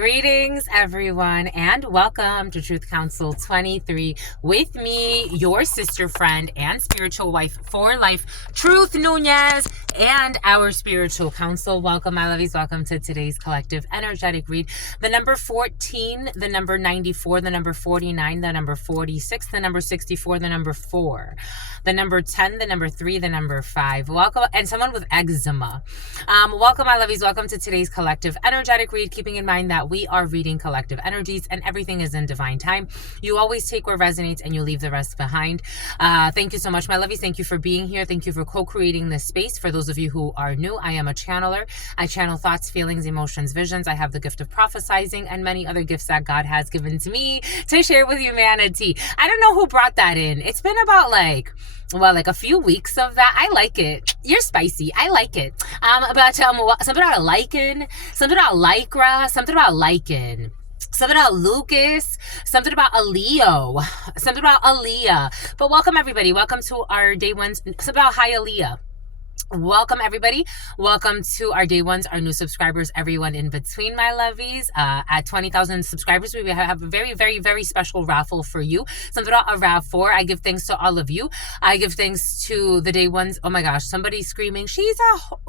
Greetings, everyone, and welcome to Truth Council 23 with me, your sister friend and spiritual wife for life, Truth Nunez, and our spiritual counsel. Welcome, my lovies. Welcome to today's collective energetic read. The number 14, the number 94, the number 49, the number 46, the number 64, the number 4, the number 10, the number 3, the number 5. Welcome, and someone with eczema. Welcome, my lovies. Welcome to today's collective energetic read, keeping in mind that we are reading collective energies and everything is in divine time. You always take what resonates and you leave the rest behind. Thank you so much, my lovies. Thank you for being here. Thank you for co-creating this space. For those of you who are new, I am a channeler. I channel thoughts, feelings, emotions, visions. I have the gift of prophesizing and many other gifts that God has given to me to share with humanity. I don't know who brought that in. It's been about like a few weeks of that. I like it. You're spicy. I like it. But something about a lichen, something about lycra, something about lichen, something about Lucas, something about a Leo, something about Aaliyah. But welcome, everybody. Welcome to our day one. Something about hi, Aaliyah. Welcome, everybody. Welcome to our day ones, our new subscribers, everyone in between, my lovies. At 20,000 subscribers, we have a very, very, very special raffle for you. Something about a RAV4. I give thanks to all of you. I give thanks to the day ones. Oh my gosh, somebody's screaming.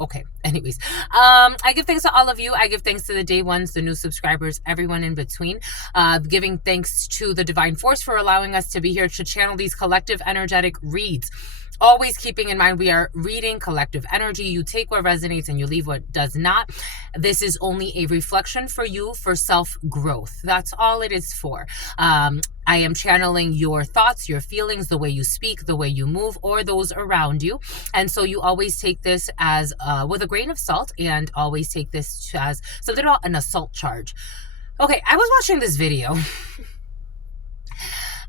Okay. Anyways, I give thanks to all of you. I give thanks to the day ones, the new subscribers, everyone in between. Giving thanks to the divine force for allowing us to be here to channel these collective energetic reads. Always keeping in mind, we are reading collective energy. You take what resonates and you leave what does not. This is only a reflection for you for self-growth. That's all it is for. I am channeling your thoughts, your feelings, the way you speak, the way you move, or those around you. And so you always take this as with a grain of salt, and always take this as something about an assault charge. Okay, I was watching this video.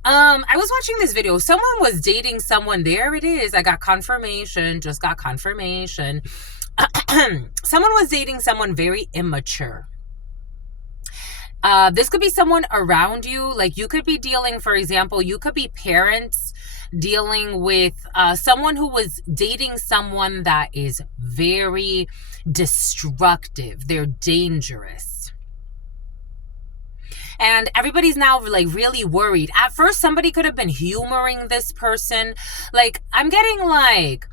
I was watching this video. Someone was dating someone. There it is. I got confirmation. Just got confirmation. Someone was dating someone very immature. This could be someone around you. Like you could be dealing, for example, you could be parents dealing with someone who was dating someone that is very destructive. They're dangerous. And everybody's now like really worried. At first, somebody could have been humoring this person. Like I'm getting like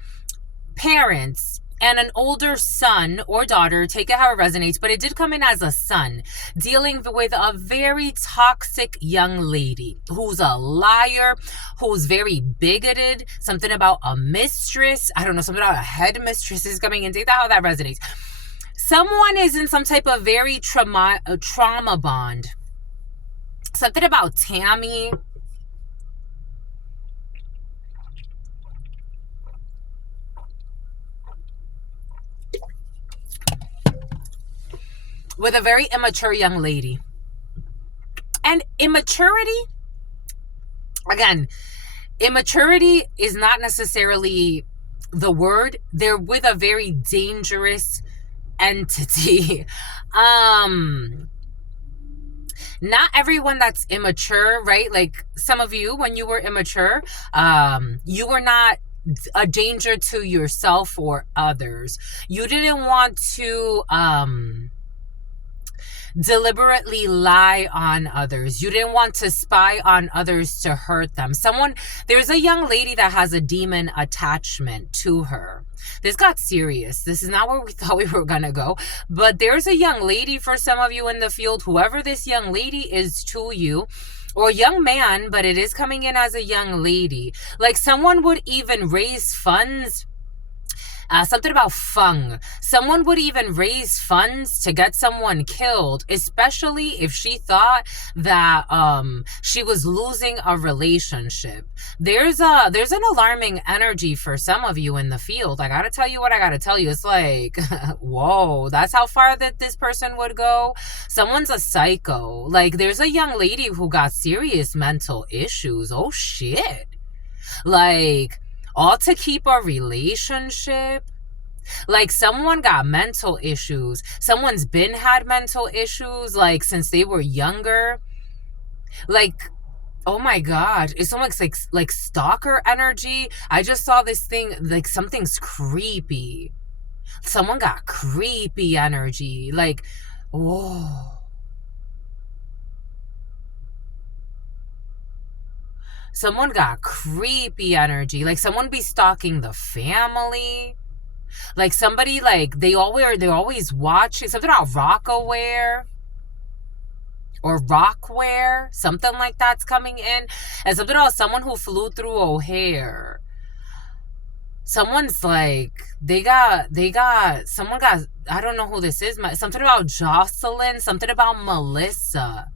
parents and an older son or daughter, take it how it resonates, but it did come in as a son, dealing with a very toxic young lady who's a liar, who's very bigoted, something about a mistress. I don't know, something about a headmistress is coming in. Take that how that resonates. Someone is in some type of very trauma bond. Something about Tammy. With a very immature young lady. And immaturity, again, immaturity is not necessarily the word. They're with a very dangerous entity. Not everyone that's immature, right? Like some of you, when you were immature, you were not a danger to yourself or others. You didn't want to deliberately lie on others. You didn't want to spy on others to hurt them. There's a young lady that has a demon attachment to her. This got serious. This is not where we thought we were going to go. But there's a young lady for some of you in the field, whoever this young lady is to you, or young man, but it is coming in as a young lady. Like someone would even raise funds. Something about fung. Someone would even raise funds to get someone killed, especially if she thought that she was losing a relationship. There's an alarming energy for some of you in the field. I gotta tell you what I gotta tell you. It's like, whoa, that's how far that this person would go. Someone's a psycho. Like there's a young lady who got serious mental issues. Oh shit. Like, all to keep a relationship. Like someone got mental issues. Someone's had mental issues like since they were younger. Like, oh my God, it's almost like stalker energy. I just saw this thing, like something's creepy. Someone got creepy energy. Like, whoa. Someone got creepy energy. Like someone be stalking the family. Like somebody, like they're always watching something about Rockaware or Rockware, something like that's coming in. And something about someone who flew through O'Hare. Someone's like, someone got, I don't know who this is, something about Jocelyn, something about Melissa.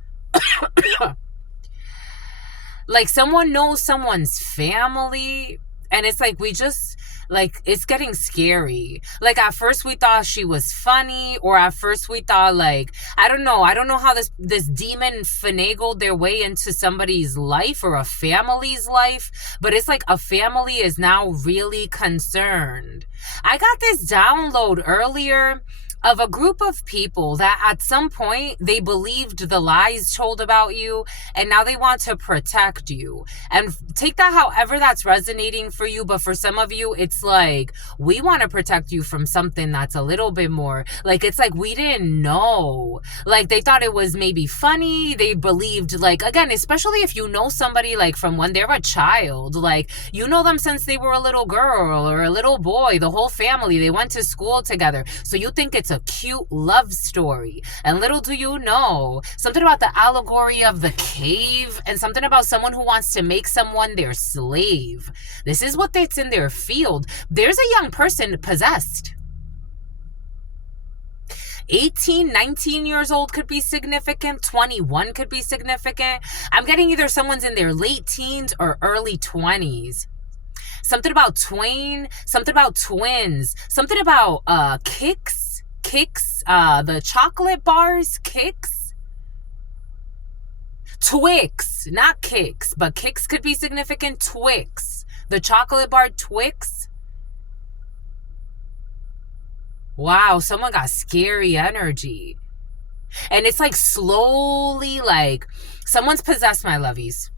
Like someone knows someone's family, and it's like, it's getting scary. Like at first we thought she was funny, or at first we thought, like, I don't know how this demon finagled their way into somebody's life or a family's life, but it's like a family is now really concerned. I got this download earlier of a group of people that at some point they believed the lies told about you, and now they want to protect you. And take that however that's resonating for you, but for some of you it's like, we want to protect you from something that's a little bit more, like, it's like we didn't know. Like they thought it was maybe funny. They believed, like, again, especially if you know somebody like from when they're a child, like you know them since they were a little girl or a little boy, the whole family, they went to school together, so you think it's a cute love story. And little do you know, something about the allegory of the cave, and something about someone who wants to make someone their slave. This is what that's in their field. There's a young person possessed. 18, 19 years old could be significant. 21 could be significant. I'm getting either someone's in their late teens or early 20s. Something about twins, something about Kicks, the chocolate bars, Kicks. Twix, not Kicks, but Kicks could be significant. Twix, the chocolate bar Twix. Wow, someone got scary energy. And it's like slowly, like someone's possessed, my lovies.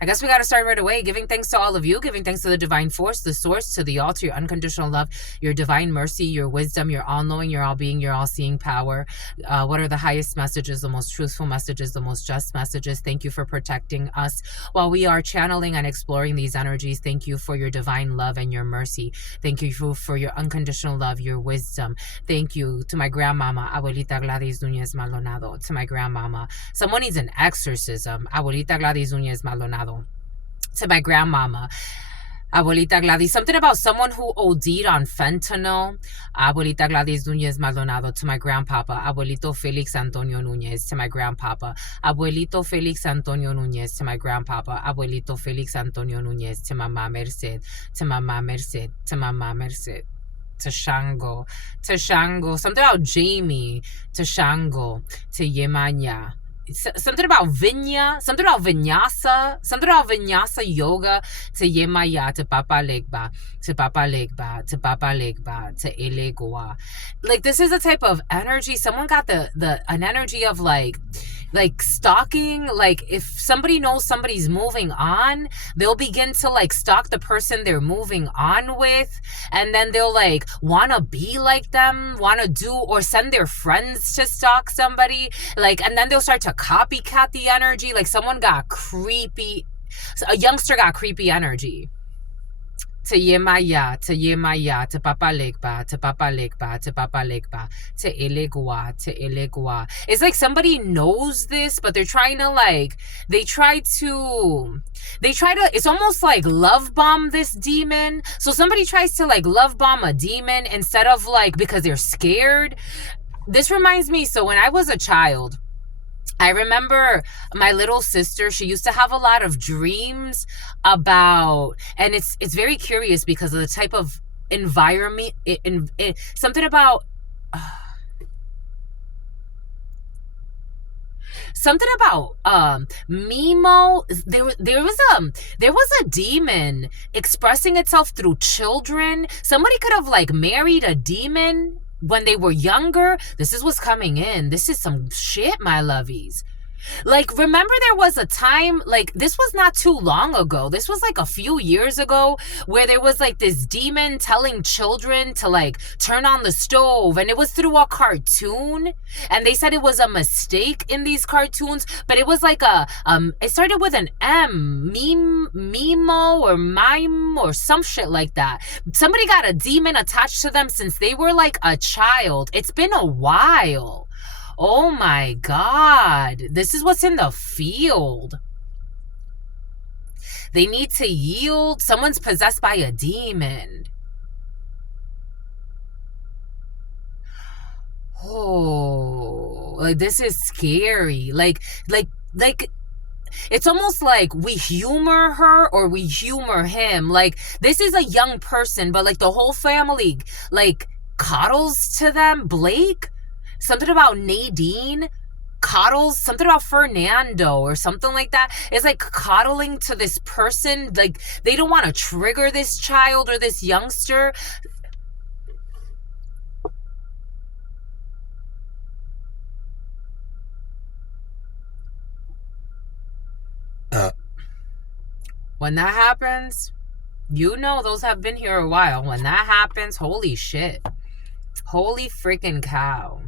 I guess we got to start right away. Giving thanks to all of you, giving thanks to the divine force, the source, to the all, to your unconditional love, your divine mercy, your wisdom, your all-knowing, your all-being, your all-seeing power. What are the highest messages, the most truthful messages, the most just messages? Thank you for protecting us while we are channeling and exploring these energies. Thank you for your divine love and your mercy. Thank you for your unconditional love, your wisdom. Thank you to my grandmama, Abuelita Gladys Núñez Maldonado, to my grandmama. Someone needs an exorcism. Abuelita Gladys Núñez Maldonado. To my grandmama, Abuelita Gladys. Something about someone who OD'd on fentanyl. Abuelita Gladys Núñez Maldonado. To my grandpapa, Abuelito Felix Antonio Núñez. To my grandpapa, Abuelito Felix Antonio Núñez. To my grandpapa, Abuelito Felix Antonio Núñez. To Mama Merced. To Mama Merced. To Mama Merced. To Shango. To Shango. Something about Jamie. To Shango. To Yemanya. Something about Vinya, something about Vinyasa, something about Vinyasa yoga, to Yemaya, to Papa Legba, to Papa Legba, to Papa Legba, to Elegoa. Like, this is a type of energy. Someone got an energy of like stalking. Like, if somebody knows somebody's moving on, they'll begin to like stalk the person they're moving on with, and then they'll like want to be like them, want to do or send their friends to stalk somebody, like, and then they'll start to copycat the energy. Like, someone got creepy, a youngster got creepy energy. To Yemaya, to Papa Legba, to Papa Legba, to Papa Legba, to Elegua, to Elegua. It's like somebody knows this, but they're trying to like, they try to, it's almost like love bomb this demon. So somebody tries to like love bomb a demon instead of like, because they're scared. This reminds me, so when I was a child, I remember my little sister, she used to have a lot of dreams about, and it's very curious because of the type of environment, something about, Mimo. There was a demon expressing itself through children. Somebody could have like married a demon when they were younger. This is what's coming in. This is some shit, my lovies. Like, remember there was a time, like, this was not too long ago. This was like a few years ago where there was like this demon telling children to like turn on the stove, and it was through a cartoon. And they said it was a mistake in these cartoons, but it was like it started with an M, Mimo or mime or some shit like that. Somebody got a demon attached to them since they were like a child. It's been a while. Oh my God, this is what's in the field. They need to yield. Someone's possessed by a demon. Oh, like this is scary. Like, it's almost like we humor her or we humor him. Like, this is a young person, but like the whole family, like, coddles to them. Blake? Something about Nadine coddles, something about Fernando or something like that. It's like coddling to this person. Like, they don't want to trigger this child or this youngster. When that happens, you know those have been here a while. When that happens, holy shit. Holy freaking cow.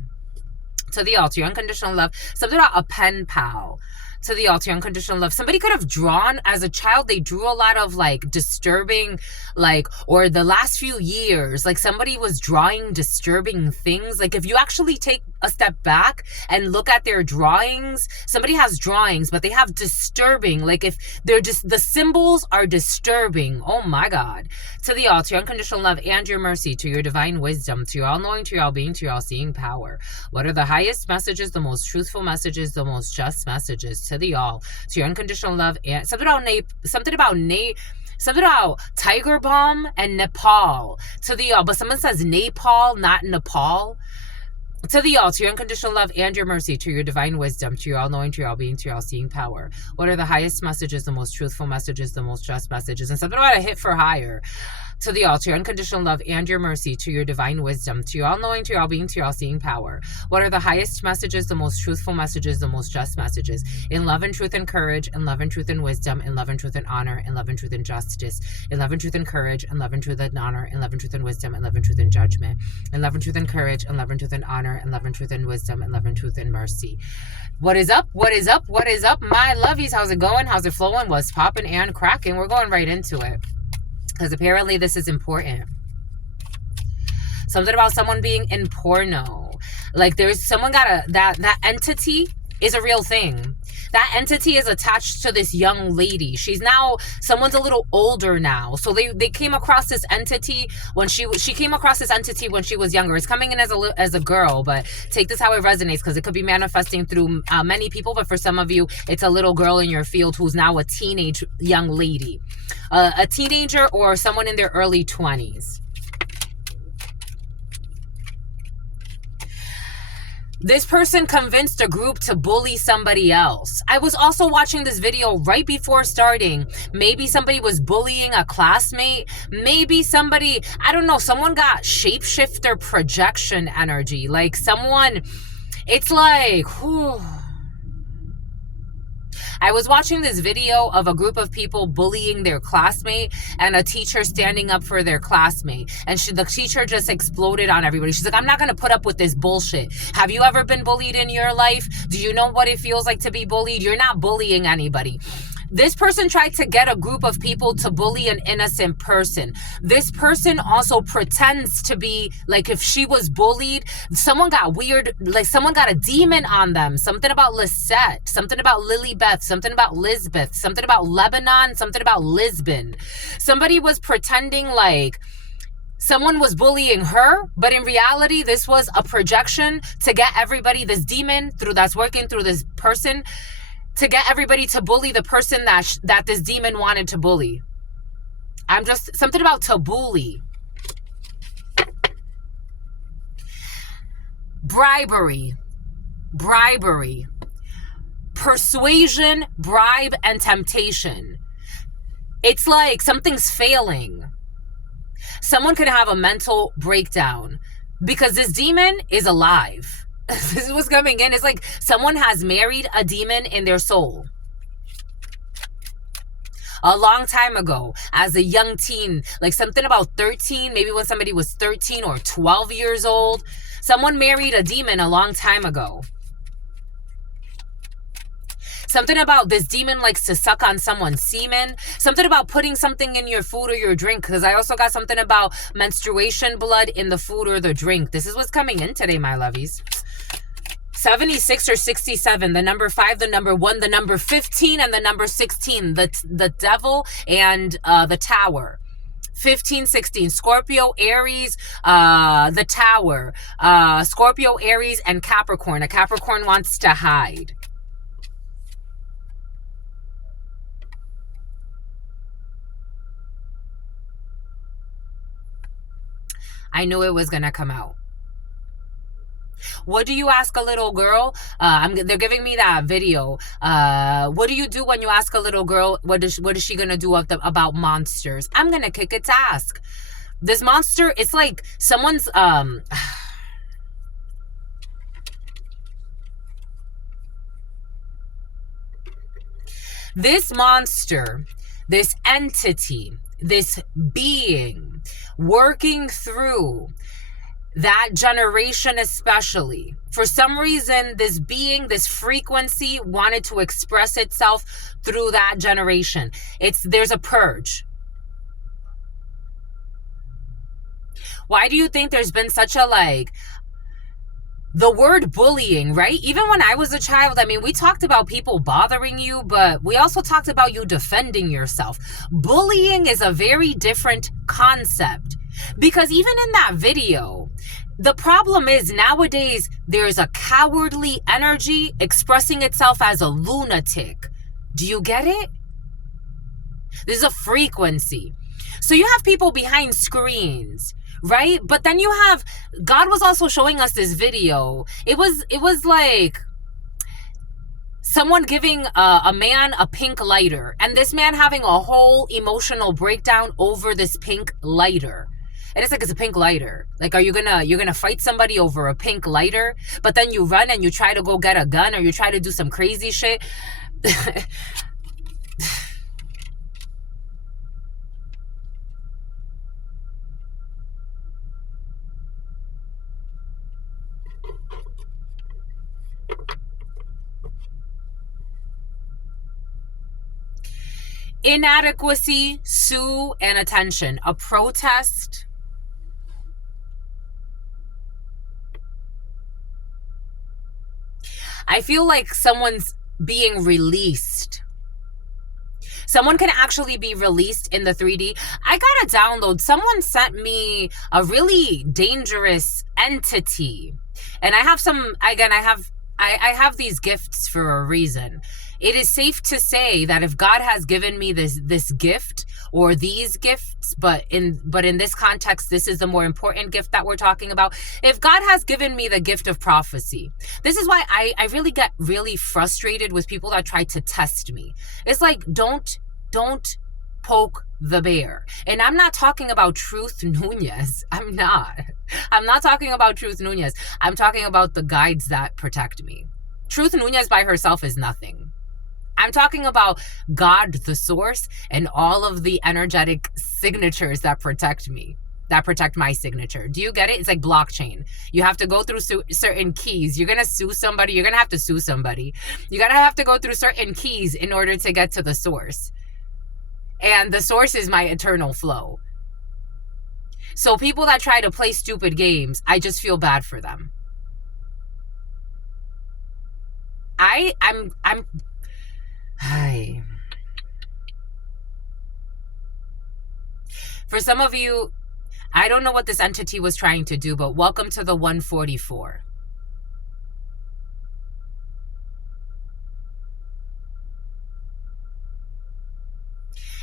To the altar, unconditional love. Something about a pen pal. To the altar, unconditional love. Somebody could have drawn, as a child, they drew a lot of like disturbing, like, or the last few years, like somebody was drawing disturbing things. Like, if you actually take a step back and look at their drawings, somebody has drawings, but they have disturbing, like if they're just, the symbols are disturbing. Oh my God. To the altar, unconditional love and your mercy, to your divine wisdom, to your all-knowing, to your all-being, to your all-seeing power. What are the highest messages, the most truthful messages, the most just messages? To the all, to your unconditional love, and something about Tiger Balm and Nepal. To the all, but someone says Nepal, not Nepal. To the all, to your unconditional love and your mercy, to your divine wisdom, to your all-knowing, to your all-being, to your all-seeing power. What are the highest messages, the most truthful messages, the most just messages? And something about a hit for higher. To the all, to your unconditional love and your mercy, to your divine wisdom, to your all-knowing, to your all-being, to your all-seeing power. What are the highest messages, the most truthful messages, the most just messages? In love and truth and courage, in love and truth and wisdom, in love and truth and honor, in love and truth and justice, in love and truth and courage, in love and truth and honor, in love and truth and wisdom, in love and truth and judgment, in love and truth and courage, in love and truth and honor, in love and truth and wisdom, in love and truth and mercy. What is up? What is up? What is up, my lovies? How's it going? How's it flowing? What's popping and cracking? We're going right into it, because apparently this is important. Something about someone being in porno. Like, there's someone got that entity is a real thing. That entity is attached to this young lady. Someone's a little older now. So they came across this entity when she came across this entity when she was younger. It's coming in as a girl, but take this how it resonates, because it could be manifesting through many people. But for some of you, it's a little girl in your field who's now a teenage young lady, a teenager or someone in their early 20s. This person convinced a group to bully somebody else. I was also watching this video right before starting. Maybe somebody was bullying a classmate. Maybe somebody, I don't know, someone got shapeshifter projection energy. Like someone, it's like, whew. I was watching this video of a group of people bullying their classmate and a teacher standing up for their classmate. And the teacher just exploded on everybody. She's like, I'm not going to put up with this bullshit. Have you ever been bullied in your life? Do you know what it feels like to be bullied? You're not bullying anybody. This person tried to get a group of people to bully an innocent person. This person also pretends to be, like, if she was bullied, someone got weird, like someone got a demon on them. Something about Lisette, something about Lilybeth, something about Lisbeth, something about Lebanon, something about Lisbon. Somebody was pretending like someone was bullying her, but in reality, this was a projection to get everybody, this demon that's working through this person, to get everybody to bully the person that this demon wanted to bully. Something about to bully. Bribery. Persuasion, bribe, and temptation. It's like something's failing. Someone could have a mental breakdown because this demon is alive. This is what's coming in. It's like someone has married a demon in their soul. A long time ago, as a young teen, like something about 13, maybe when somebody was 13 or 12 years old, someone married a demon a long time ago. Something about this demon likes to suck on someone's semen. Something about putting something in your food or your drink, because I also got something about menstruation blood in the food or the drink. This is what's coming in today, my lovies. 76 or 67, the number 5, the number 1, the number 15, and the number 16, the devil and the tower. 15, 16, Scorpio, Aries, the tower, Scorpio, Aries, and Capricorn. A Capricorn wants to hide. I knew it was going to come out. What do you ask a little girl? They're giving me that video. What do you do when you ask a little girl, what is she going to do about monsters? I'm going to kick its ass. This monster, it's like someone's... This monster, this entity, this being working through that generation especially. For some reason, this being, this frequency wanted to express itself through that generation. There's a purge. Why do you think there's been such a the word bullying, right? Even when I was a child, I mean, we talked about people bothering you, but we also talked about you defending yourself. Bullying is a very different concept. Because even in that video, the problem is nowadays there's a cowardly energy expressing itself as a lunatic. Do you get it? This is a frequency. So you have people behind screens, right? But then you have, God was also showing us this video. It was like someone giving a man a pink lighter, and this man having a whole emotional breakdown over this pink lighter. And it's like, it's a pink lighter. Like, you're gonna fight somebody over a pink lighter, but then you run and you try to go get a gun, or you try to do some crazy shit. Inadequacy, sue, and attention. A protest. I feel like someone's being released. Someone can actually be released in the 3D. I got a download. Someone sent me a really dangerous entity. And I have some, again, I have these gifts for a reason. It is safe to say that if God has given me this gift or these gifts, but in this context, this is the more important gift that we're talking about. If God has given me the gift of prophecy, this is why I really get really frustrated with people that try to test me. It's like, don't poke the bear. And I'm not talking about Truth Nunez. I'm not talking about Truth Nunez. I'm talking about the guides that protect me. Truth Nunez by herself is nothing. I'm talking about God, the source, and all of the energetic signatures that protect me, that protect my signature. Do you get it? It's like blockchain. You have to go through certain keys. You're going to sue somebody. You're going to have to sue somebody. You're going to have to go through certain keys in order to get to the source. And the source is my eternal flow. So people that try to play stupid games, I just feel bad for them. Hi. For some of you, I don't know what this entity was trying to do, but welcome to the 144.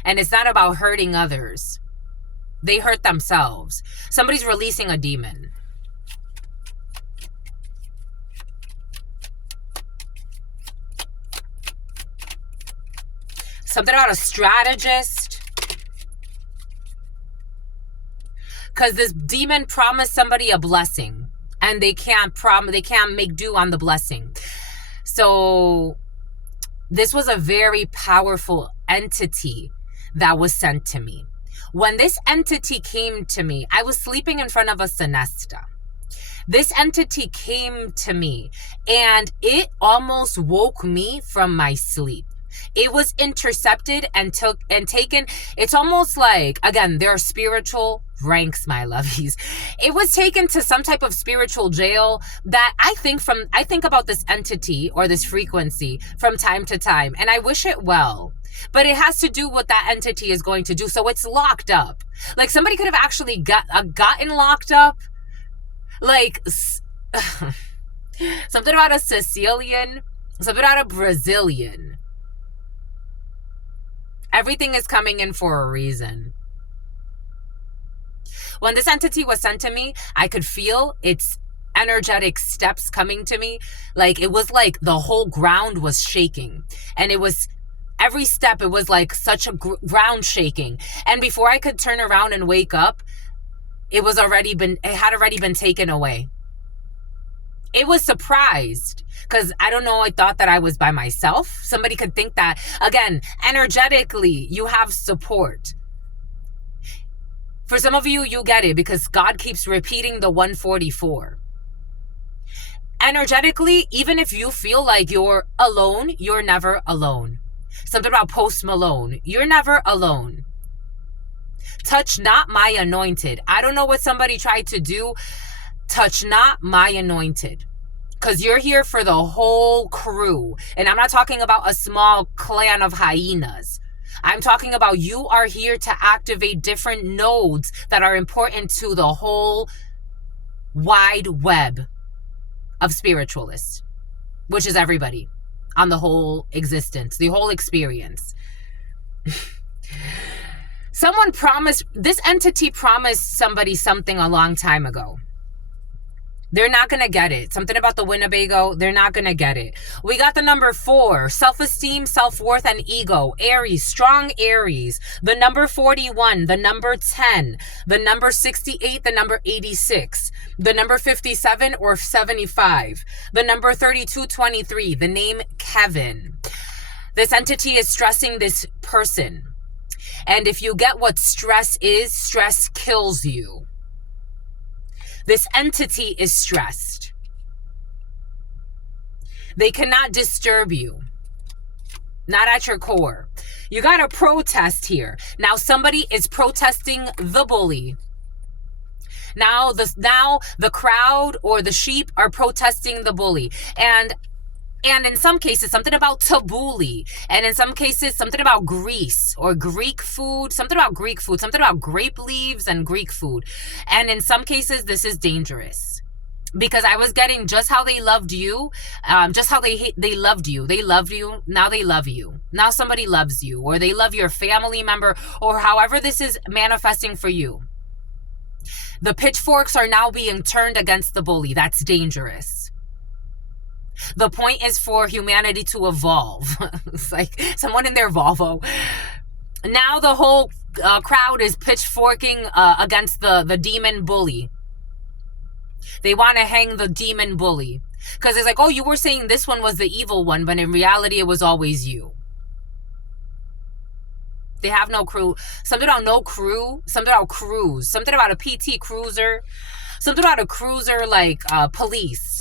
And it's not about hurting others. They hurt themselves. Somebody's releasing a demon. Something about a strategist. Because this demon promised somebody a blessing. and they can't make do on the blessing. So this was a very powerful entity that was sent to me. When this entity came to me, I was sleeping in front of a Sinesta. This entity came to me and it almost woke me from my sleep. It was intercepted and taken. It's almost like, again, there are spiritual ranks, my lovies. It was taken to some type of spiritual jail that I think about this entity or this frequency from time to time, and I wish it well. But it has to do what that entity is going to do. So it's locked up. Like somebody could have actually gotten locked up. Like something about a Sicilian, something about a Brazilian. Everything is coming in for a reason. When this entity was sent to me, I could feel its energetic steps coming to me. Like it was like the whole ground was shaking. And it was every step, it was like such a ground shaking. And before I could turn around and wake up, it had already been taken away. It was surprised because I don't know, I thought that I was by myself. Somebody could think that. Again, energetically, you have support. For some of you, you get it because God keeps repeating the 144. Energetically, even if you feel like you're alone, you're never alone. Something about Post Malone. You're never alone. Touch not my anointed. I don't know what somebody tried to do. Touch not my anointed. Because you're here for the whole crew. And I'm not talking about a small clan of hyenas. I'm talking about you are here to activate different nodes that are important to the whole wide web of spiritualists, which is everybody on the whole existence, the whole experience. This entity promised somebody something a long time ago. They're not going to get it. Something about the Winnebago, they're not going to get it. We got the number 4, self-esteem, self-worth, and ego. Aries, strong Aries. The number 41, the number 10, the number 68, the number 86, the number 57 or 75, the number 3223, the name Kevin. This entity is stressing this person. And if you get what stress is, stress kills you. This entity is stressed. They cannot disturb you. Not at your core. You got to protest here. Now somebody is protesting the bully. Now the crowd or the sheep are protesting the bully. And in some cases, something about tabbouleh. And in some cases, something about Greece or Greek food. Something about Greek food. Something about grape leaves and Greek food. And in some cases, this is dangerous. Because I was getting just how they loved you. Just how they loved you. They loved you. Now they love you. Now somebody loves you. Or they love your family member. Or however this is manifesting for you. The pitchforks are now being turned against the bully. That's dangerous. The point is for humanity to evolve. It's like someone in their Volvo. Now the whole crowd is pitchforking against the demon bully. They want to hang the demon bully. Because it's like, oh, you were saying this one was the evil one, but in reality it was always you. They have no crew. Something about no crew. Something about cruise. Something about a PT cruiser. Something about a cruiser like police.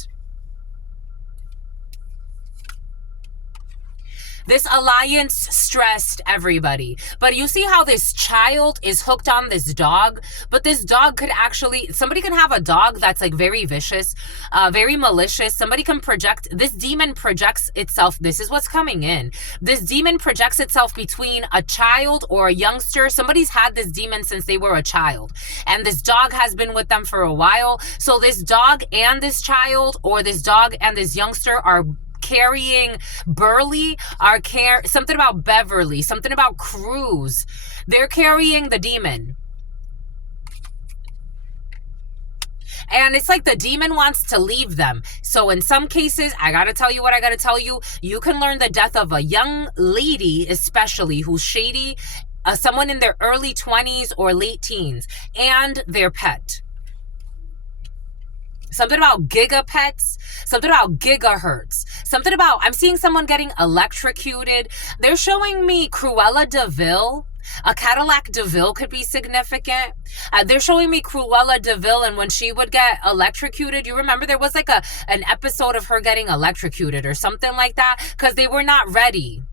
This alliance stressed everybody. But you see how this child is hooked on this dog? But this dog could actually, somebody can have a dog that's like very vicious, very malicious. Somebody can project, this demon projects itself. This is what's coming in. This demon projects itself between a child or a youngster. Somebody's had this demon since they were a child. And this dog has been with them for a while. So this dog and this child or this dog and this youngster are carrying something about Beverly, something about Cruz. They're carrying the demon. And it's like the demon wants to leave them. So in some cases, I gotta tell you what I gotta tell you. You can learn the death of a young lady, especially, who's shady, someone in their early 20s or late teens, and their pet. something about gigapets, something about gigahertz, something about, I'm seeing someone getting electrocuted. They're showing me Cruella de Vil. A Cadillac DeVille could be significant. They're showing me Cruella DeVille, and when she would get electrocuted, you remember there was like an episode of her getting electrocuted or something like that, because they were not ready.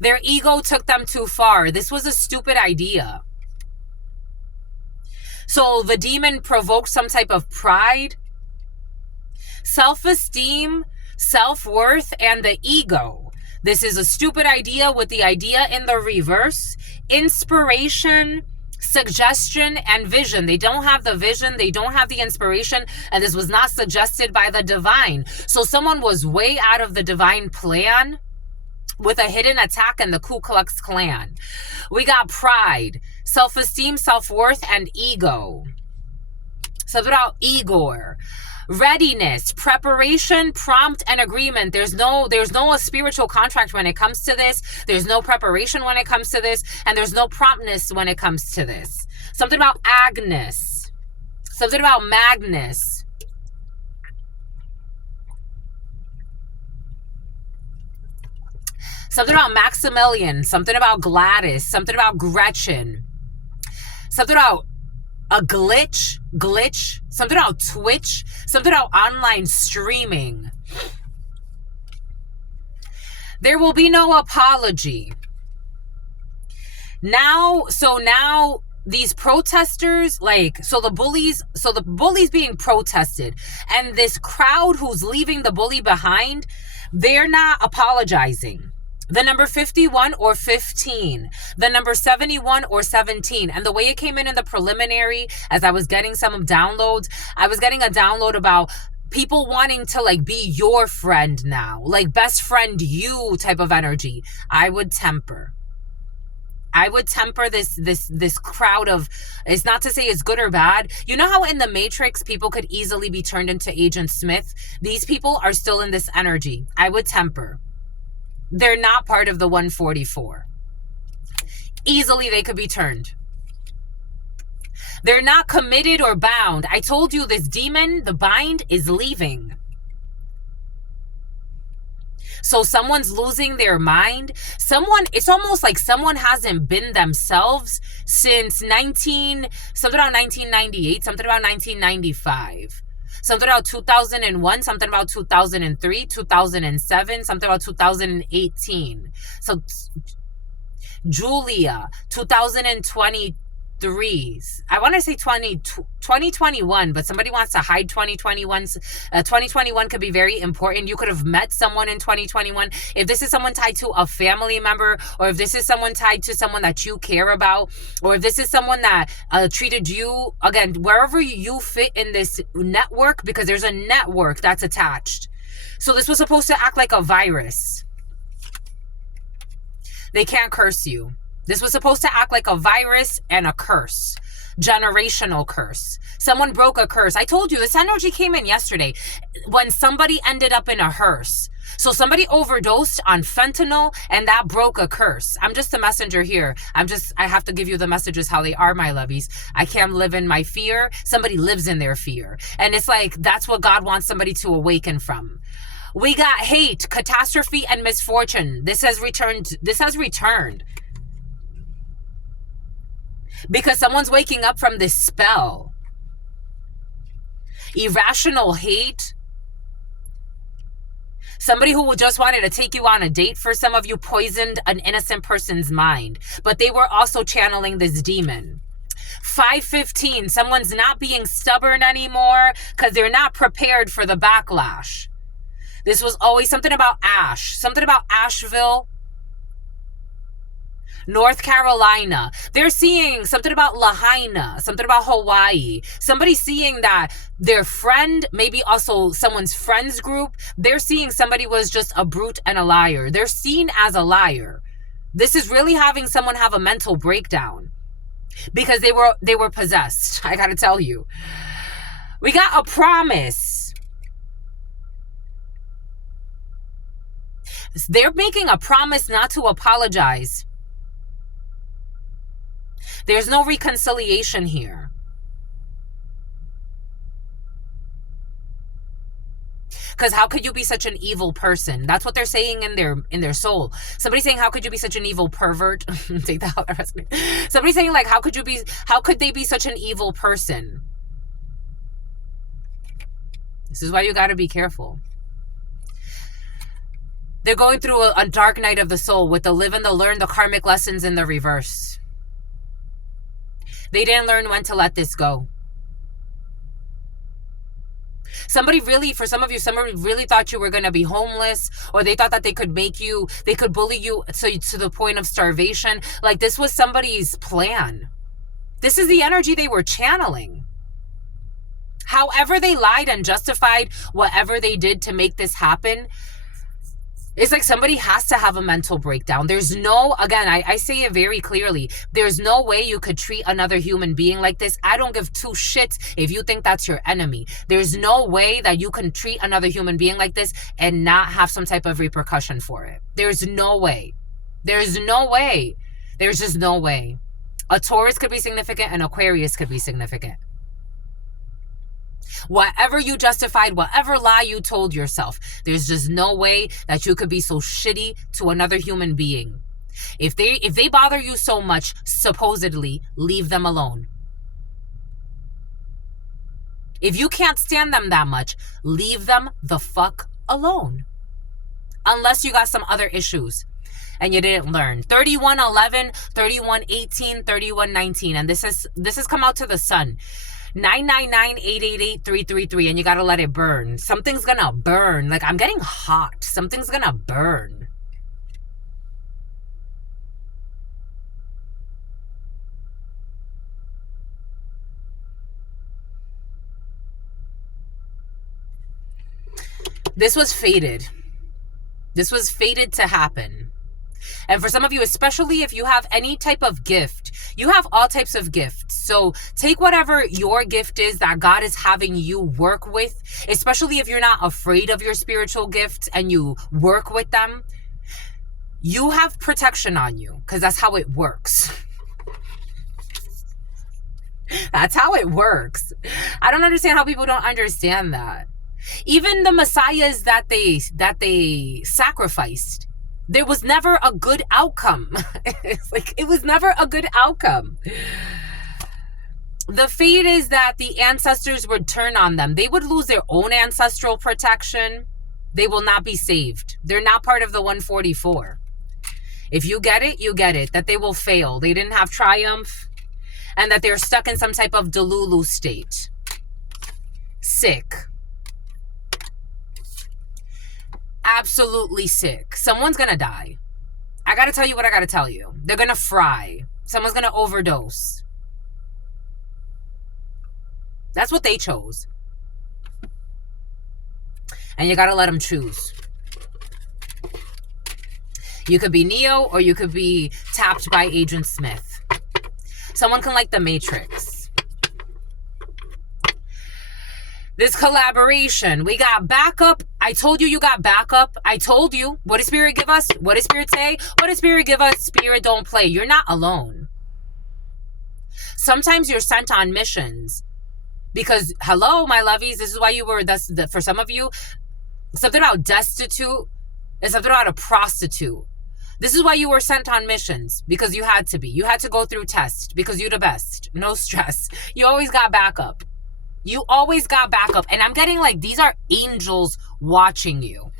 Their ego took them too far. This was a stupid idea. So the demon provoked some type of pride, self-esteem, self-worth, and the ego. This is a stupid idea with the idea in the reverse. Inspiration, suggestion, and vision. They don't have the vision. They don't have the inspiration. And this was not suggested by the divine. So someone was way out of the divine plan with a hidden attack in the Ku Klux Klan. We got pride, self-esteem, self-worth, and ego. Something about Igor. Readiness, preparation, prompt, and agreement. There's no spiritual contract when it comes to this. There's no preparation when it comes to this. And there's no promptness when it comes to this. Something about Agnes. Something about Magnus. Something about Maximilian. Something about Gladys. Something about Gretchen. Something about a glitch, something about Twitch, something about online streaming. There will be no apology. Now these protesters, the bullies being protested, and this crowd who's leaving the bully behind, they're not apologizing. The number 51 or 15, the number 71 or 17. And the way it came in the preliminary, as I was getting some downloads, I was getting a download about people wanting to be your friend now, best friend you type of energy. I would temper this crowd of, it's not to say it's good or bad. You know how in the Matrix people could easily be turned into Agent Smith? These people are still in this energy. I would temper. They're not part of the 144. Easily they could be turned. They're not committed or bound. I told you this demon, the bind, is leaving. So someone's losing their mind. It's almost like someone hasn't been themselves since something about 1998, something about 1995. Something about 2001, something about 2003, 2007, something about 2018. So Julia, 2023. I want to say 2021, but somebody wants to hide 2021. 2021 could be very important. You could have met someone in 2021. If this is someone tied to a family member, or if this is someone tied to someone that you care about, or if this is someone that treated you, again, wherever you fit in this network, because there's a network that's attached. So this was supposed to act like a virus. They can't curse you. This was supposed to act like a virus and a curse. Generational curse. Someone broke a curse. I told you, this energy came in yesterday when somebody ended up in a hearse. So somebody overdosed on fentanyl and that broke a curse. I'm just a messenger here. I have to give you the messages how they are, my lovies. I can't live in my fear. Somebody lives in their fear. And it's that's what God wants somebody to awaken from. We got hate, catastrophe, and misfortune. This has returned. Because someone's waking up from this spell. Irrational hate. Somebody who just wanted to take you on a date, for some of you, poisoned an innocent person's mind. But they were also channeling this demon. 515, someone's not being stubborn anymore because they're not prepared for the backlash. This was always something about Ash. Something about Asheville, North Carolina. They're seeing something about Lahaina, something about Hawaii. Somebody seeing that their friend, maybe also someone's friends group, they're seeing somebody was just a brute and a liar. They're seen as a liar. This is really having someone have a mental breakdown because they were possessed. I gotta tell you. We got a promise. They're making a promise not to apologize. There's no reconciliation here. Because how could you be such an evil person? That's what they're saying in their soul. Somebody's saying, how could you be such an evil pervert? Take that out. Somebody's saying, like, how could they be such an evil person? This is why you got to be careful. They're going through a dark night of the soul with the live and the learn, the karmic lessons in the reverse. They didn't learn when to let this go. Somebody really, for some of you, somebody really thought you were going to be homeless, or they thought that they could bully you to the point of starvation. Like, this was somebody's plan. This is the energy they were channeling. However they lied and justified whatever they did to make this happen, it's like somebody has to have a mental breakdown. There's no, again, I say it very clearly, there's no way you could treat another human being like this. I don't give two shits if you think that's your enemy. There's no way that you can treat another human being like this and not have some type of repercussion for it. There's no way. There's no way. There's just no way. A Taurus could be significant, and Aquarius could be significant. Whatever you justified, whatever lie you told yourself, there's just no way that you could be so shitty to another human being. If they bother you so much, supposedly, leave them alone. If you can't stand them that much, leave them the fuck alone. Unless you got some other issues and you didn't learn. 3111, 3118, 3119. And this has come out to the sun. 999-888-333, and you gotta let it burn. Something's gonna burn. Like, I'm getting hot. Something's gonna burn. This was fated. This was fated to happen. And for some of you, especially if you have any type of gift, you have all types of gifts. So take whatever your gift is that God is having you work with, especially if you're not afraid of your spiritual gifts and you work with them. You have protection on you because that's how it works. That's how it works. I don't understand how people don't understand that. Even the messiahs that they sacrificed, there was never a good outcome. It's like, it was never a good outcome. The fate is that the ancestors would turn on them. They would lose their own ancestral protection. They will not be saved. They're not part of the 144. If you get it, you get it. That they will fail. They didn't have triumph. And that they're stuck in some type of delulu state. Sick. Absolutely sick. Someone's gonna die. I gotta tell you what I gotta tell you. They're gonna fry. Someone's gonna overdose. That's what they chose. And you gotta let them choose. You could be Neo or you could be tapped by Agent Smith. Someone can like the Matrix. This collaboration, we got backup. I told you you got backup. I told you. What does Spirit give us? What does Spirit say? What does Spirit give us? Spirit don't play. You're not alone. Sometimes you're sent on missions. Because, hello, my lovies, this is why you were, for some of you, something about destitute and something about a prostitute. This is why you were sent on missions. Because you had to be. You had to go through tests. Because you're the best. No stress. You always got backup. You always got backup. And I'm getting like, these are angels watching you.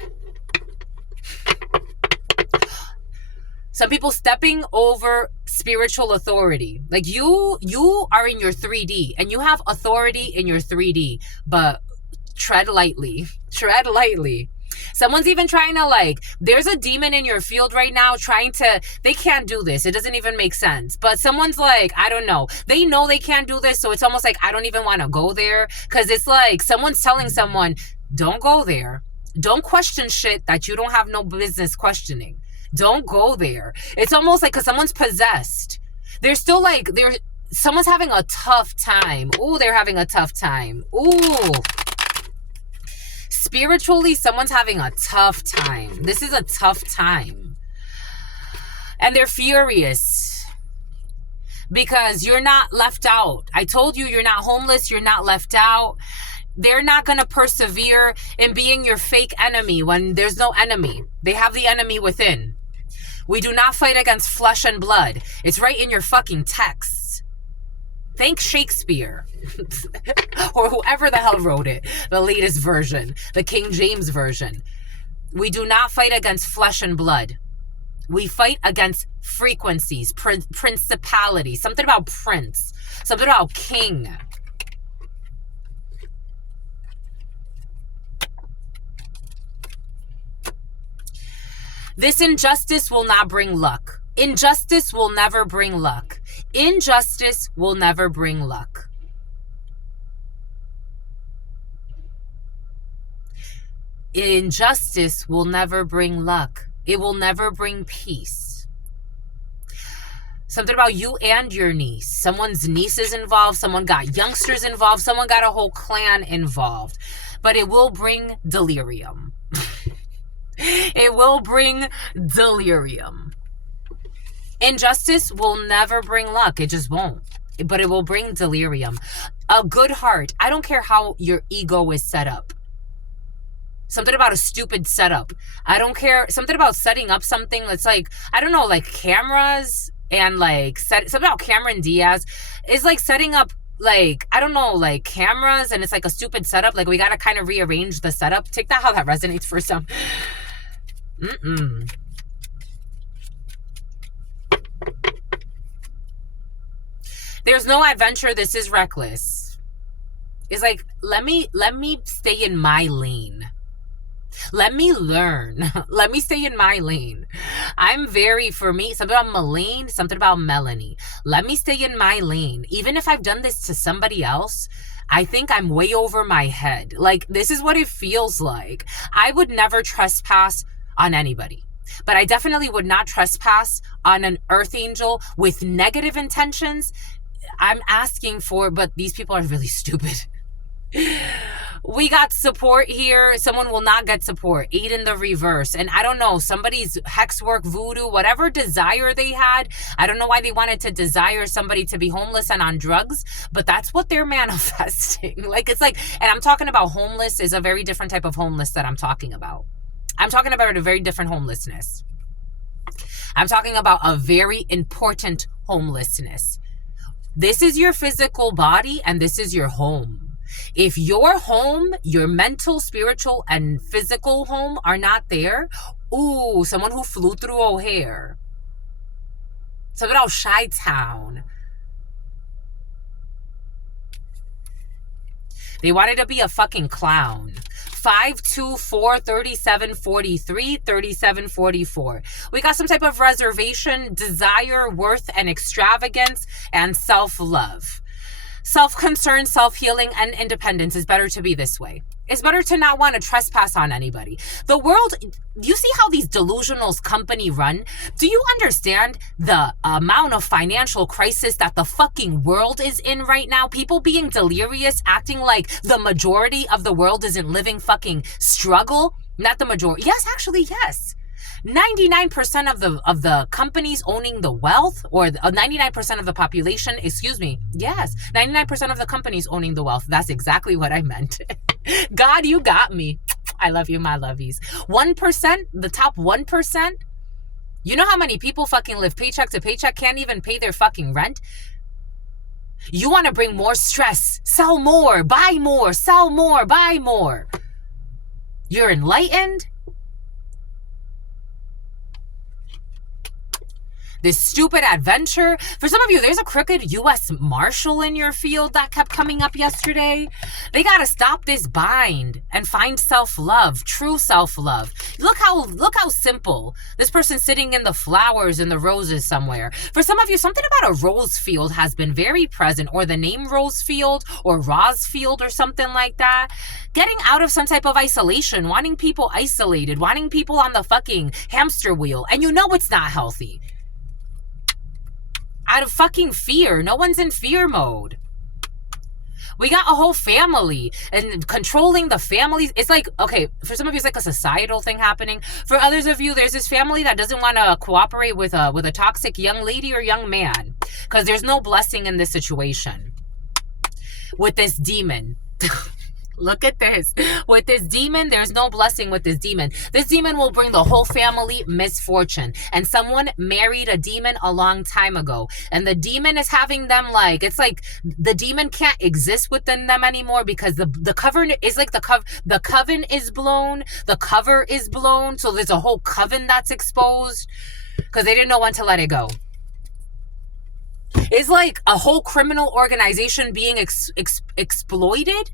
Some people stepping over spiritual authority. Like you are in your 3D and you have authority in your 3D, but tread lightly. Tread lightly. Someone's even trying to there's a demon in your field right now they can't do this. It doesn't even make sense. But someone's like, I don't know. They know they can't do this. So it's almost like, I don't even want to go there. Cause it's like someone's telling someone, don't go there. Don't question shit that you don't have no business questioning. Don't go there. It's almost like, cause someone's possessed. They're still someone's having a tough time. Ooh, they're having a tough time. Ooh. Spiritually, someone's having a tough time. This is a tough time. And they're furious because you're not left out. I told you you're not homeless. You're not left out. They're not going to persevere in being your fake enemy when there's no enemy. They have the enemy within. We do not fight against flesh and blood. It's right in your fucking texts. Thank Shakespeare. Or whoever the hell wrote it. The latest version. The King James version. We do not fight against flesh and blood. We fight against frequencies, principalities. Something about prince. Something about king. This injustice will not bring luck. Injustice will never bring luck. Injustice will never bring luck. Injustice will never bring luck. It will never bring peace. Something about you and your niece. Someone's niece is involved. Someone got youngsters involved. Someone got a whole clan involved. But it will bring delirium. It will bring delirium. Injustice will never bring luck. It just won't. But it will bring delirium. A good heart. I don't care how your ego is set up. Something about a stupid setup. I don't care. Something about setting up something that's like, I don't know, like cameras and like, something about Cameron Diaz is like setting up like, I don't know, like cameras, and it's like a stupid setup. Like we got to kind of rearrange the setup. Take that how that resonates for some. There's no adventure. This is reckless. It's like, let me stay in my lane. Let me learn. Let me stay in my lane. I'm very, for me, something about Malene, something about Melanie. Let me stay in my lane. Even if I've done this to somebody else, I think I'm way over my head. Like, this is what it feels like. I would never trespass on anybody. But I definitely would not trespass on an earth angel with negative intentions. I'm asking for, but these people are really stupid. We got support here. Someone will not get support. 8 in the reverse. And I don't know, somebody's hex work, voodoo, whatever desire they had. I don't know why they wanted to desire somebody to be homeless and on drugs, but that's what they're manifesting. Like, it's like, and I'm talking about homeless is a very different type of homeless that I'm talking about. I'm talking about a very different homelessness. I'm talking about a very important homelessness. This is your physical body and this is your home. If your home, your mental, spiritual, and physical home are not there, ooh, someone who flew through O'Hare. Something about Chi-Town. They wanted to be a fucking clown. 524 3743 3744. We got some type of reservation, desire, worth, and extravagance, and self-love. Self-concern, self-healing, and independence is better to be this way. It's better to not want to trespass on anybody. The world, you see how these delusionals company run? Do you understand the amount of financial crisis that the fucking world is in right now? People being delirious, acting like the majority of the world isn't living fucking struggle. Not the majority. Yes, actually, yes. 99% of the companies owning the wealth, or 99% of the population, excuse me, yes, 99% of the companies owning the wealth. That's exactly what I meant. God, you got me. I love you, my lovies. 1%, the top 1%, you know how many people fucking live paycheck to paycheck, can't even pay their fucking rent? You want to bring more stress, sell more, buy more, sell more, buy more. You're enlightened? This stupid adventure. For some of you, there's a crooked U.S. Marshal in your field that kept coming up yesterday. They got to stop this bind and find self-love, true self-love. Look how simple. This person's sitting in the flowers and the roses somewhere. For some of you, something about a rose field has been very present, or the name Rose Field or Roz Field or something like that. Getting out of some type of isolation, wanting people isolated, wanting people on the fucking hamster wheel. And you know it's not healthy. Out of fucking fear. No one's in fear mode. We got a whole family, and controlling the families. It's like, okay, for some of you, it's like a societal thing happening. For others of you, there's this family that doesn't want to cooperate with a toxic young lady or young man, because there's no blessing in this situation with this demon. Look at this. With this demon, there's no blessing with this demon. This demon will bring the whole family misfortune. And someone married a demon a long time ago. And the demon is having them like, it's like the demon can't exist within them anymore because the coven is like the coven is blown. The cover is blown. So there's a whole coven that's exposed because they didn't know when to let it go. It's like a whole criminal organization being exploited.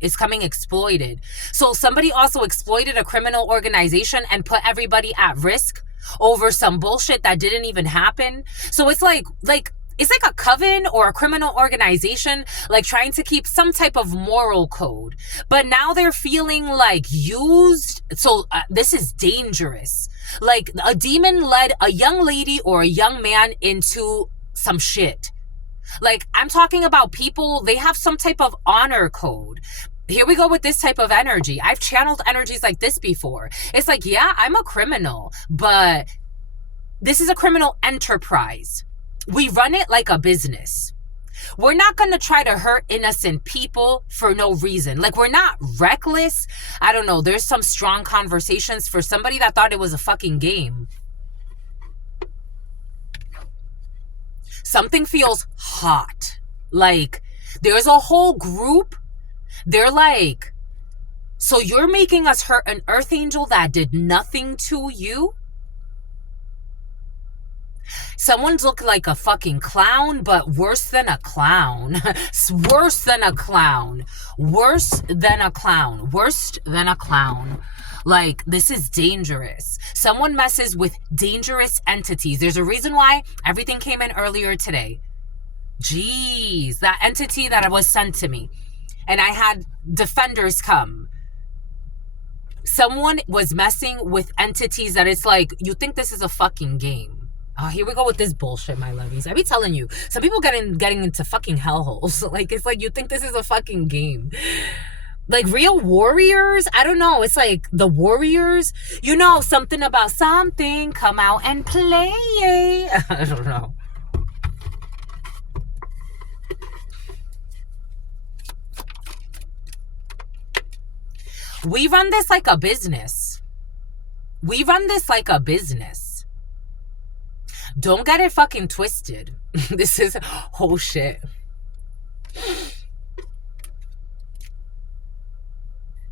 Is coming exploited. So somebody also exploited a criminal organization and put everybody at risk over some bullshit that didn't even happen. So it's like it's like a coven or a criminal organization like trying to keep some type of moral code. But now they're feeling like used. So this is dangerous. Like a demon led a young lady or a young man into some shit. Like I'm talking about people, they have some type of honor code. Here we go with this type of energy. I've channeled energies like this before. It's like, yeah, I'm a criminal, but this is a criminal enterprise. We run it like a business. We're not going to try to hurt innocent people for no reason. Like, we're not reckless. I don't know. There's some strong conversations for somebody that thought it was a fucking game. Something feels hot. Like, there's a whole group. They're like, so you're making us hurt an earth angel that did nothing to you? Someone's looking like a fucking clown, but worse than a clown. Worse than a clown. Worse than a clown. Worse than a clown. Like, this is dangerous. Someone messes with dangerous entities. There's a reason why everything came in earlier today. Jeez, that entity that was sent to me. And I had defenders come. Someone was messing with entities that it's like, you think this is a fucking game. Oh, here we go with this bullshit, my lovies. I be telling you, some people getting into fucking hellholes. Like, it's like, you think this is a fucking game. Like, real warriors, I don't know. It's like the warriors, you know, something about something, come out and play. I don't know. We run this like a business. We run this like a business. Don't get it fucking twisted. This is whole shit.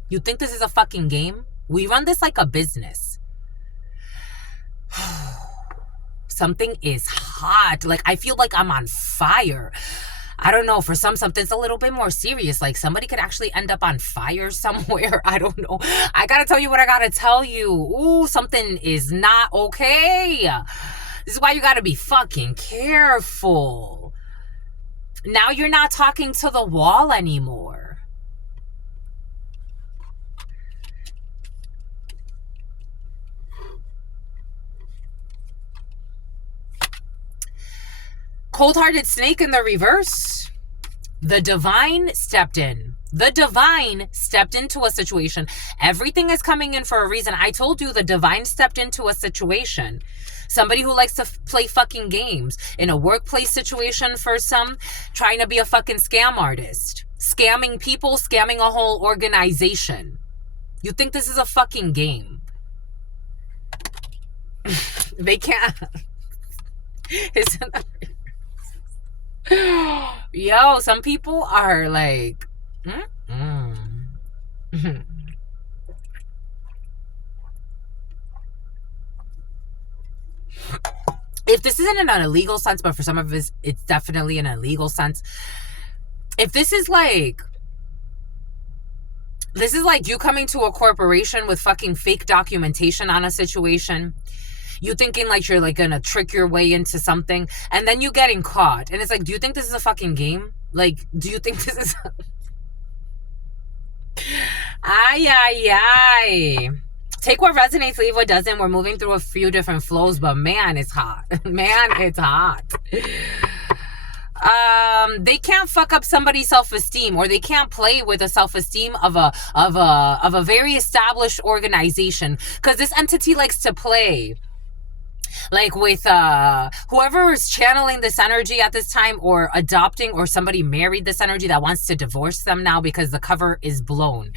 You think this is a fucking game? We run this like a business. Something is hot. Like, I feel like I'm on fire. I don't know, for something's a little bit more serious. Like, somebody could actually end up on fire somewhere. I don't know. I gotta tell you what I gotta tell you. Ooh, something is not okay. This is why you gotta be fucking careful. Now you're not talking to the wall anymore. Cold-hearted snake in the reverse. The divine stepped in. The divine stepped into a situation. Everything is coming in for a reason. I told you the divine stepped into a situation. Somebody who likes to play fucking games. In a workplace situation for some, trying to be a fucking scam artist. Scamming people, scamming a whole organization. You think this is a fucking game? They can't. Yo, some people are like, if this isn't in an illegal sense, but for some of us, it's definitely in a legal sense. If this is like you coming to a corporation with fucking fake documentation on a situation. You thinking like you're like gonna trick your way into something, and then you getting caught. And it's like, do you think this is a fucking game? Like, do you think this is ay. Take what resonates, leave what doesn't. We're moving through a few different flows, but man, it's hot. Man, it's hot. They can't fuck up somebody's self-esteem, or they can't play with the self-esteem of a very established organization, because this entity likes to play. Like with whoever is channeling this energy at this time, or adopting, or somebody married this energy that wants to divorce them now because the cover is blown.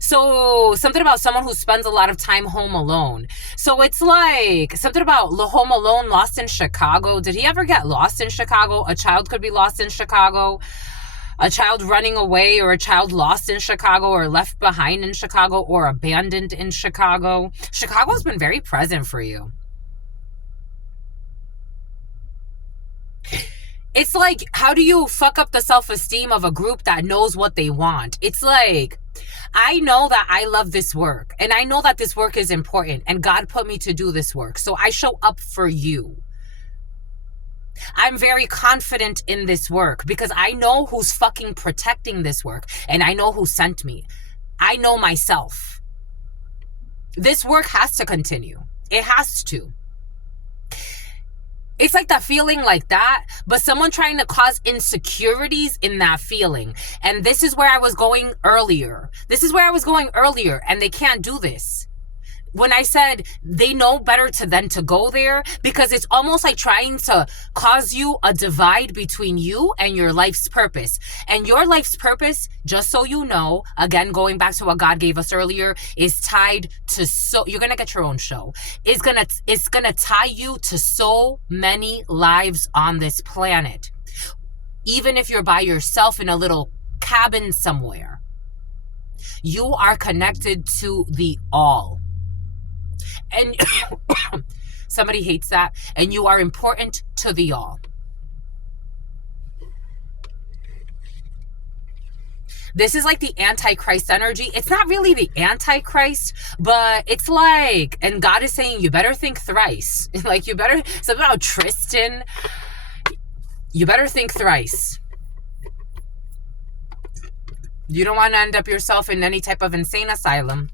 So something about someone who spends a lot of time home alone. So it's like something about home alone, lost in Chicago. Did he ever get lost in Chicago? A child could be lost in Chicago. A child running away, or a child lost in Chicago, or left behind in Chicago, or abandoned in Chicago. Chicago's been very present for you. It's like, how do you fuck up the self-esteem of a group that knows what they want? It's like, I know that I love this work, and I know that this work is important, and God put me to do this work, so I show up for you. I'm very confident in this work because I know who's fucking protecting this work, and I know who sent me. I know myself. This work has to continue. It has to. It's like that feeling like that, but someone trying to cause insecurities in that feeling. And this is where I was going earlier. And they can't do this. When I said they know better than to go there, because it's almost like trying to cause you a divide between you and your life's purpose. And your life's purpose, just so you know, again, going back to what God gave us earlier, is tied to you're going to get your own show. It's going to tie you to so many lives on this planet. Even if you're by yourself in a little cabin somewhere, you are connected to the all. And somebody hates that. And you are important to the all. This is like the Antichrist energy. It's not really the Antichrist, but it's like, and God is saying, you better think thrice. Like, you better, something about Tristan, you better think thrice. You don't want to end up yourself in any type of insane asylum.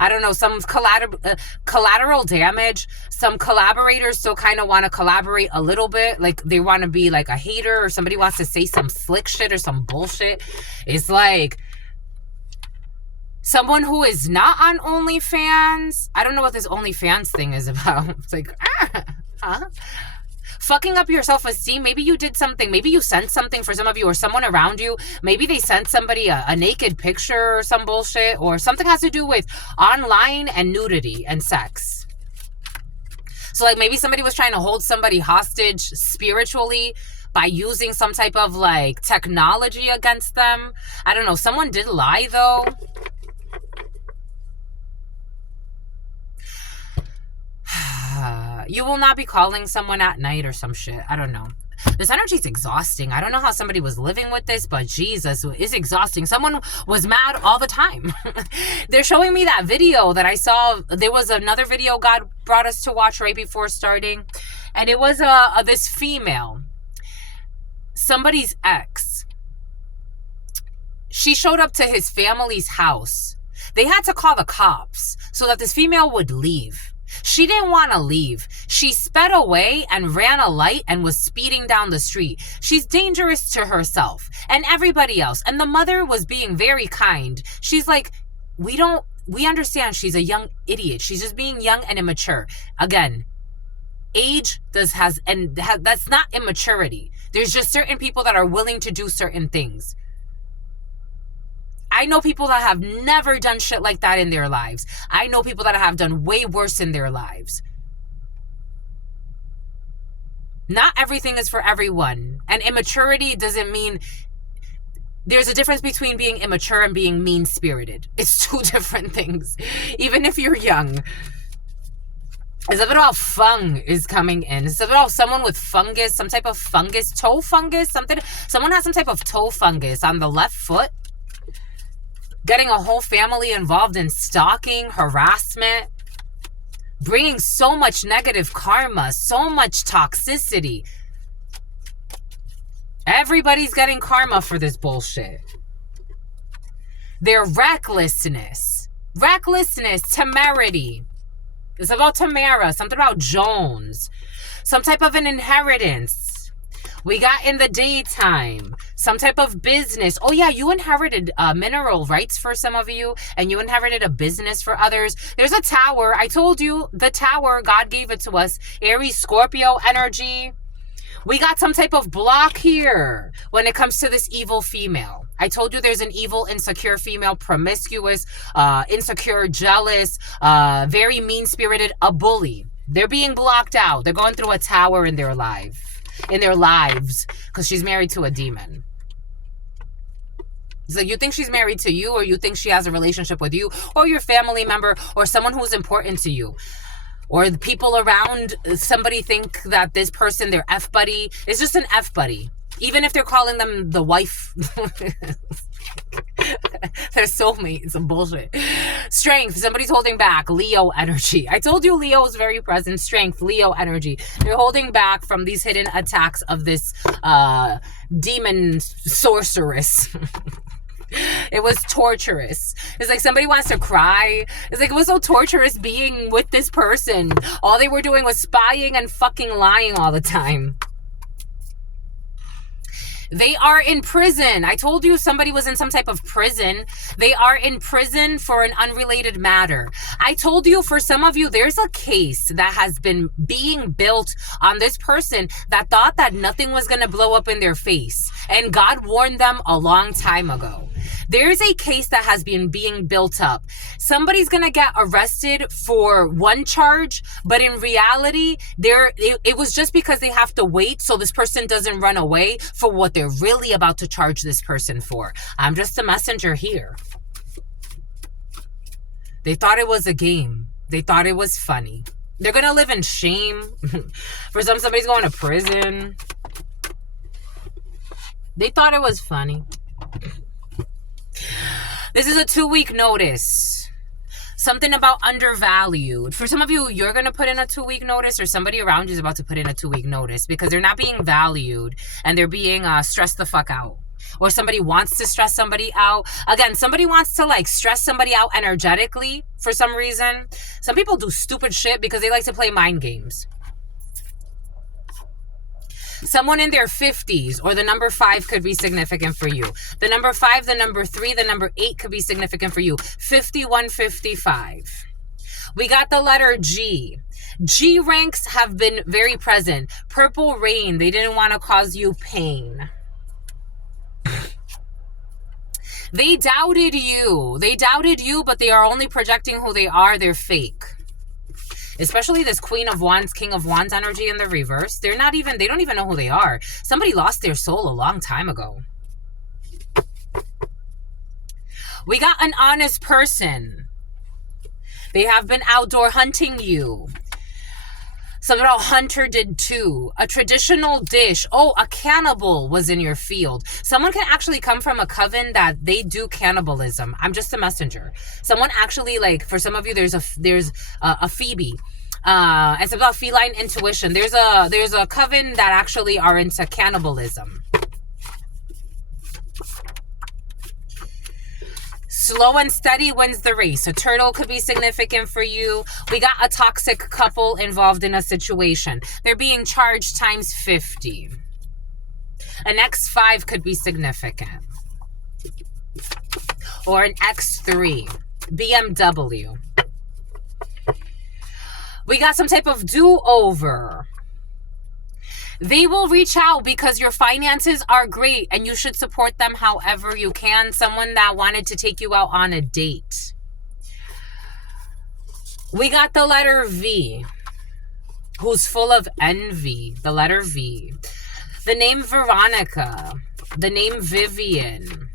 I don't know, some collateral damage. Some collaborators still kind of want to collaborate a little bit. Like, they want to be like a hater, or somebody wants to say some slick shit or some bullshit. It's like someone who is not on OnlyFans. I don't know what this OnlyFans thing is about. It's like, huh? Fucking up your self-esteem. Maybe you did something. Maybe you sent something for some of you, or someone around you. Maybe they sent somebody a naked picture or some bullshit, or something has to do with online and nudity and sex. So like, maybe somebody was trying to hold somebody hostage spiritually by using some type of like technology against them. I don't know. Someone did lie though. You will not be calling someone at night or some shit. I don't know. This energy is exhausting. I don't know how somebody was living with this, but Jesus, it's exhausting. Someone was mad all the time. They're showing me that video that I saw. There was another video God brought us to watch right before starting. And it was this female, somebody's ex. She showed up to his family's house. They had to call the cops so that this female would leave. She didn't want to leave. She sped away and ran a light and was speeding down the street. She's dangerous to herself and everybody else. And the mother was being very kind. She's like, we understand she's a young idiot. She's just being young and immature. Again, age that's not immaturity. There's just certain people that are willing to do certain things. I know people that have never done shit like that in their lives. I know people that have done way worse in their lives. Not everything is for everyone. And immaturity doesn't mean... There's a difference between being immature and being mean-spirited. It's two different things. Even if you're young. It's a bit of fung is coming in. It's a bit of someone with fungus, some type of fungus, toe fungus, something. Someone has some type of toe fungus on the left foot. Getting a whole family involved in stalking, harassment, bringing so much negative karma, so much toxicity. Everybody's getting karma for this bullshit. Their recklessness, temerity. It's about Tamara, something about Jones, some type of an inheritance. We got in the daytime, some type of business. Oh yeah, you inherited mineral rights for some of you, and you inherited a business for others. There's a tower. I told you, the tower, God gave it to us. Aries, Scorpio energy. We got some type of block here when it comes to this evil female. I told you there's an evil, insecure female, promiscuous, insecure, jealous, very mean-spirited, a bully. They're being blocked out. They're going through a tower in their lives, because she's married to a demon. So you think she's married to you, or you think she has a relationship with you, or your family member, or someone who's important to you. Or the people around, somebody think that this person, their F-buddy, is just an F-buddy. Even if they're calling them the wife. They're soulmates. Some bullshit. Strength. Somebody's holding back. Leo energy. I told you Leo is very present. Strength. Leo energy. They're holding back from these hidden attacks of this demon sorceress. It was torturous. It's like somebody wants to cry. It's like it was so torturous being with this person. All they were doing was spying and fucking lying all the time. They are in prison. I told you somebody was in some type of prison. They are in prison for an unrelated matter. I told you for some of you, there's a case that has been being built on this person that thought that nothing was going to blow up in their face. And God warned them a long time ago. There's a case that has been being built up. Somebody's going to get arrested for one charge, but in reality, it was just because they have to wait so this person doesn't run away for what they're really about to charge this person for. I'm just a messenger here. They thought it was a game. They thought it was funny. They're going to live in shame. For somebody's going to prison. They thought it was funny. This is a 2-week notice. Something about undervalued. For some of you, you're going to put in a 2-week notice, or somebody around you is about to put in a 2-week notice because they're not being valued and they're being stressed the fuck out. Or somebody wants to stress somebody out. Again, somebody wants to like stress somebody out energetically for some reason. Some people do stupid shit because they like to play mind games. Someone in their 50s or the number 5 could be significant for you. The number 5, the number 3, the number 8 could be significant for you. 51, 55. We got the letter G. G ranks have been very present. Purple rain. They didn't want to cause you pain. They doubted you. They doubted you, but they are only projecting who they are. They're fake. Especially this Queen of Wands, King of Wands energy in the reverse. They don't even know who they are. Somebody lost their soul a long time ago. We got an honest person. They have been outdoor hunting you. Something about hunter did too. A traditional dish. Oh, a cannibal was in your field. Someone can actually come from a coven that they do cannibalism. I'm just a messenger. Someone actually, like, for some of you, there's a Phoebe. It's about feline intuition. There's a coven that actually are into cannibalism. Slow and steady wins the race. A turtle could be significant for you. We got a toxic couple involved in a situation. They're being charged times 50. An X5 could be significant. Or an X3. BMW. We got some type of do-over. They will reach out because your finances are great and you should support them however you can. Someone that wanted to take you out on a date. We got the letter V, who's full of envy. The letter V. The name Veronica. The name Vivian.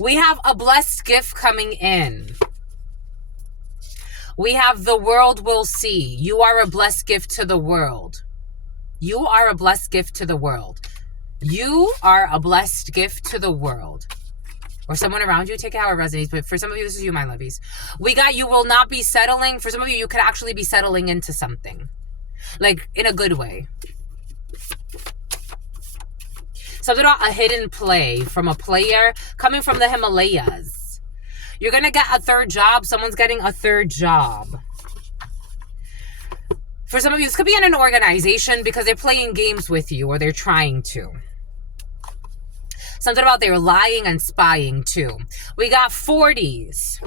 We have a blessed gift coming in. We have the world will see. You are a blessed gift to the world. You are a blessed gift to the world. You are a blessed gift to the world. Or someone around you, take it how it resonates. But for some of you, this is you, my lovies. We got you will not be settling. For some of you, you could actually be settling into something. Like, in a good way. Something about a hidden play from a player coming from the Himalayas. You're going to get a third job. Someone's getting a third job. For some of you, this could be in an organization because they're playing games with you, or they're trying to. Something about they're lying and spying too. We got 40s.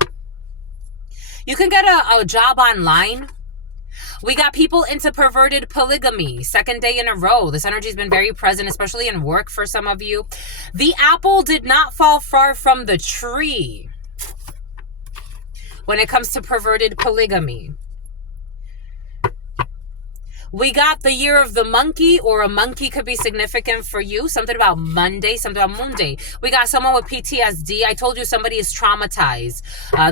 You can get a job online. We got people into perverted polygamy. Second day in a row. This energy has been very present, especially in work for some of you. The apple did not fall far from the tree when it comes to perverted polygamy. We got the year of the monkey, or a monkey could be significant for you. Something about Monday, something about Monday. We got someone with PTSD. I told you somebody is traumatized.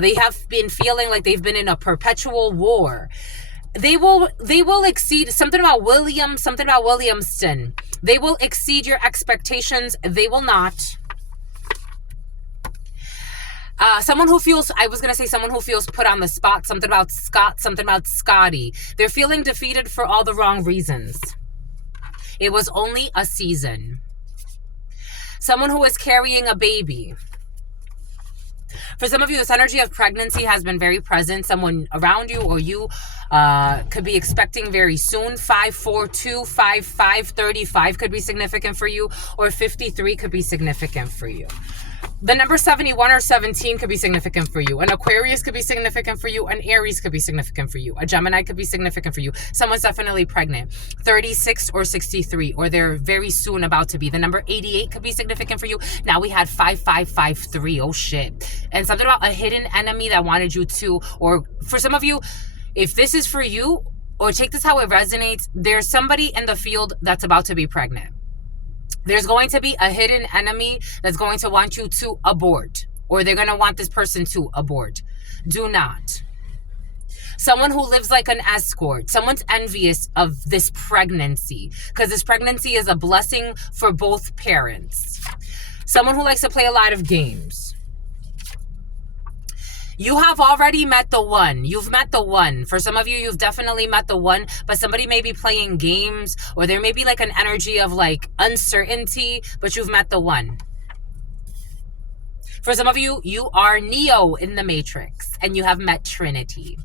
They have been feeling like they've been in a perpetual war. They will exceed, something about Williamston. They will exceed your expectations. They will not. Someone who feels, I was going to say someone who feels put on the spot, something about Scott, something about Scotty. They're feeling defeated for all the wrong reasons. It was only a season. Someone who is carrying a baby. For some of you, this energy of pregnancy has been very present. Someone around you or you could be expecting very soon. 542, 55, 35 could be significant for you, or 53 could be significant for you. The number 71 or 17 could be significant for you. An Aquarius could be significant for you. An Aries could be significant for you. A Gemini could be significant for you. Someone's definitely pregnant. 36 or 63, or they're very soon about to be. The number 88 could be significant for you. Now we had 5553. Oh shit. And something about a hidden enemy that wanted you to, or for some of you, if this is for you, or take this how it resonates, there's somebody in the field that's about to be pregnant. There's going to be a hidden enemy that's going to want you to abort, or they're going to want this person to abort. Do not. Someone who lives like an escort. Someone's envious of this pregnancy, because this pregnancy is a blessing for both parents. Someone who likes to play a lot of games. You have already met the one. You've met the one. For some of you, you've definitely met the one, but somebody may be playing games, or there may be like an energy of like uncertainty, but you've met the one. For some of you, you are Neo in the Matrix, and you have met Trinity.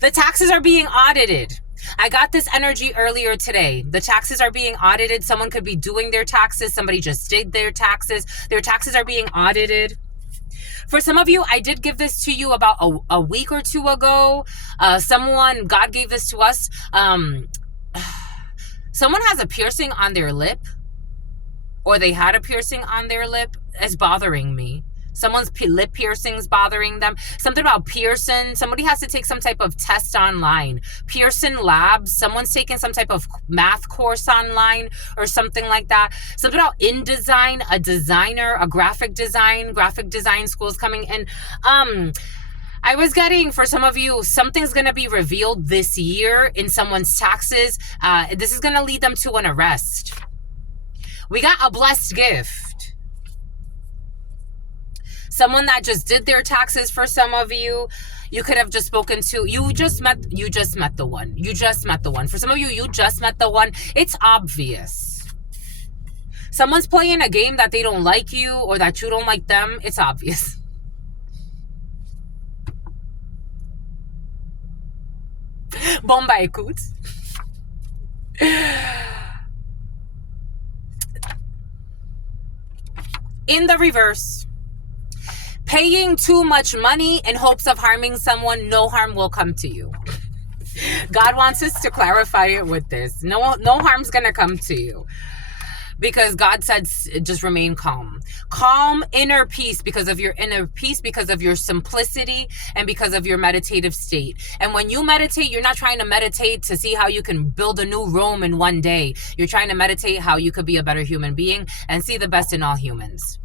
The taxes are being audited. I got this energy earlier today. The taxes are being audited. Someone could be doing their taxes. Somebody just did their taxes. Their taxes are being audited. For some of you, I did give this to you about a week or two ago. God gave this to us. Someone has a piercing on their lip, or they had a piercing on their lip. It's bothering me. Someone's lip piercing's bothering them. Something about Pearson. Somebody has to take some type of test online. Pearson Labs. Someone's taking some type of math course online or something like that. Something about InDesign, a designer, a graphic design schools coming in. I was getting, for some of you, something's going to be revealed this year in someone's taxes. This is going to lead them to an arrest. We got a blessed gift. Someone that just did their taxes. For some of you, you could have just spoken to, you just met the one. You just met the one. For some of you, you just met the one. It's obvious. Someone's playing a game that they don't like you, or that you don't like them. It's obvious. Bomba écoute. In the reverse. Paying too much money in hopes of harming someone, no harm will come to you. God wants us to clarify it with this. No harm's going to come to you. Because God said, just remain calm. Calm inner peace, because of your inner peace, because of your simplicity, and because of your meditative state. And when you meditate, you're not trying to meditate to see how you can build a new Rome in one day. You're trying to meditate how you could be a better human being and see the best in all humans.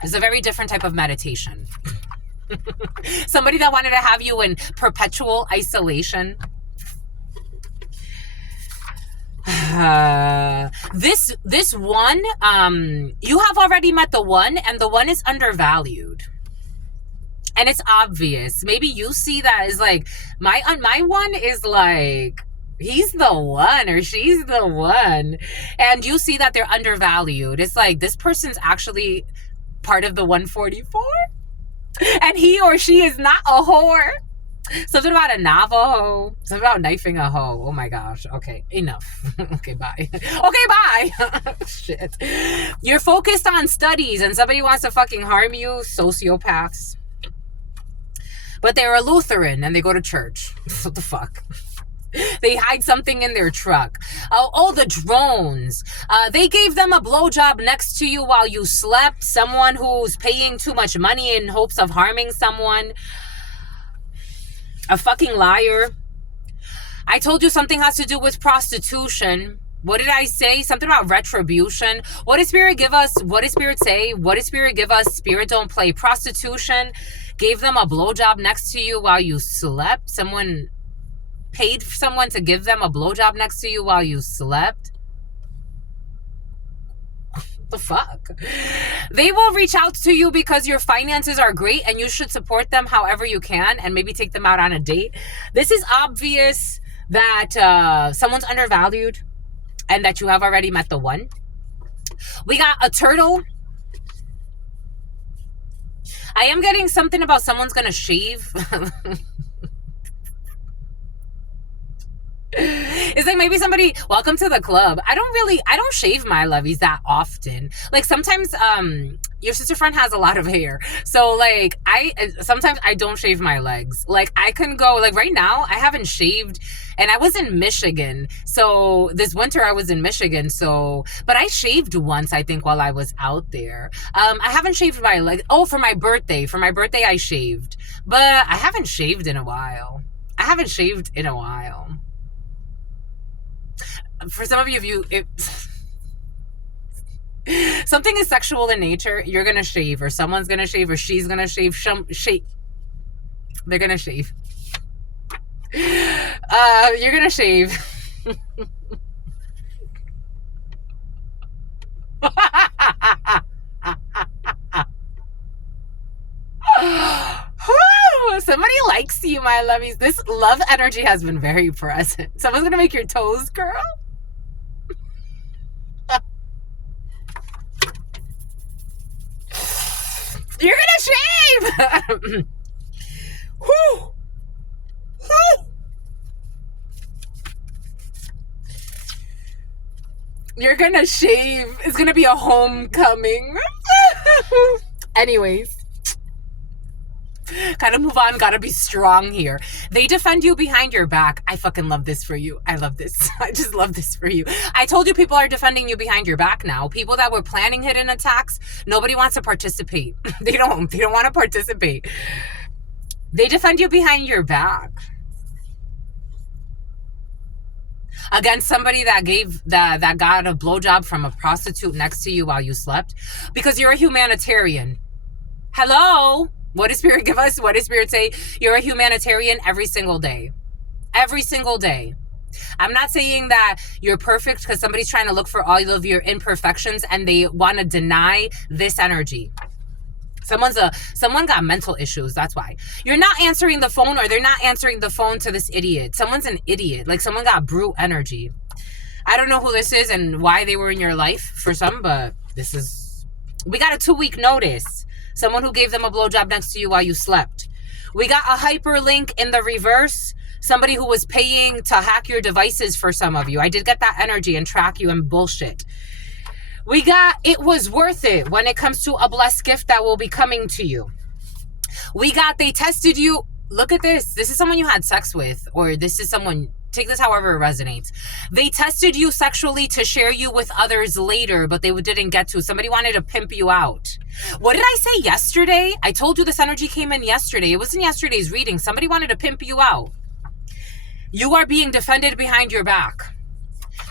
It's a very different type of meditation. Somebody that wanted to have you in perpetual isolation. This one, you have already met the one, and the one is undervalued. And it's obvious. Maybe you see that as like, my one is like, he's the one or she's the one. And you see that they're undervalued. It's like, this person's actually part of the 144, and he or she is not a whore. Something about a Navajo. Something about knifing a hoe. Oh my gosh. Okay, enough. Okay, bye. Okay, bye. Shit. You're focused on studies and somebody wants to fucking harm you. Sociopaths. But they're a Lutheran and they go to church. What the fuck? They hide something in their truck. Oh, the drones. They gave them a blowjob next to you while you slept. Someone who's paying too much money in hopes of harming someone. A fucking liar. I told you something has to do with prostitution. What did I say? Something about retribution. What did Spirit give us? What did Spirit say? What did Spirit give us? Spirit don't play. Prostitution. Gave them a blowjob next to you while you slept. Someone paid someone to give them a blowjob next to you while you slept. What the fuck? They will reach out to you because your finances are great and you should support them however you can and maybe take them out on a date. This is obvious that someone's undervalued and that you have already met the one. We got a turtle. I am getting something about someone's gonna shave. It's like maybe somebody, welcome to the club. I don't shave my lovies that often. Like sometimes your sister friend has a lot of hair. So like sometimes I don't shave my legs. Like I can go, like right now I haven't shaved and I was in Michigan. So this winter I was in Michigan. So, but I shaved once I think while I was out there. I haven't shaved my leg. Oh, for my birthday. For my birthday I shaved. But I haven't shaved in a while. For some of you, something is sexual in nature, you're gonna shave, or someone's gonna shave, or she's gonna shave. They're gonna shave. You're gonna shave. Somebody likes you, my lovies. This love energy has been very present. Someone's gonna make your toes curl. You're gonna shave. Whew. Whew. You're gonna shave. It's gonna be a homecoming. Anyways. Gotta move on, gotta be strong here. They defend you behind your back. I fucking love this for you. I love this. I just love this for you. I told you people are defending you behind your back now. People that were planning hidden attacks, nobody wants to participate. They don't want to participate. They defend you behind your back. Against somebody that got a blowjob from a prostitute next to you while you slept. Because you're a humanitarian. Hello? What does Spirit give us? What does Spirit say? You're a humanitarian every single day. Every single day. I'm not saying that you're perfect because somebody's trying to look for all of your imperfections and they want to deny this energy. Someone got mental issues. That's why. You're not answering the phone, or they're not answering the phone to this idiot. Someone's an idiot. Like someone got brute energy. I don't know who this is and why they were in your life for some, but we got a 2-week notice. Someone who gave them a blowjob next to you while you slept. We got a hyperlink in the reverse. Somebody who was paying to hack your devices for some of you. I did get that energy and track you and bullshit. We got it was worth it when it comes to a blessed gift that will be coming to you. We got they tested you. Look at this. This is someone you had sex with, or this is someone, take this however it resonates. They tested you sexually to share you with others later, but they didn't get to. Somebody wanted to pimp you out. What did I say yesterday? I told you this energy came in yesterday. It wasn't yesterday's reading. Somebody wanted to pimp you out. You are being defended behind your back.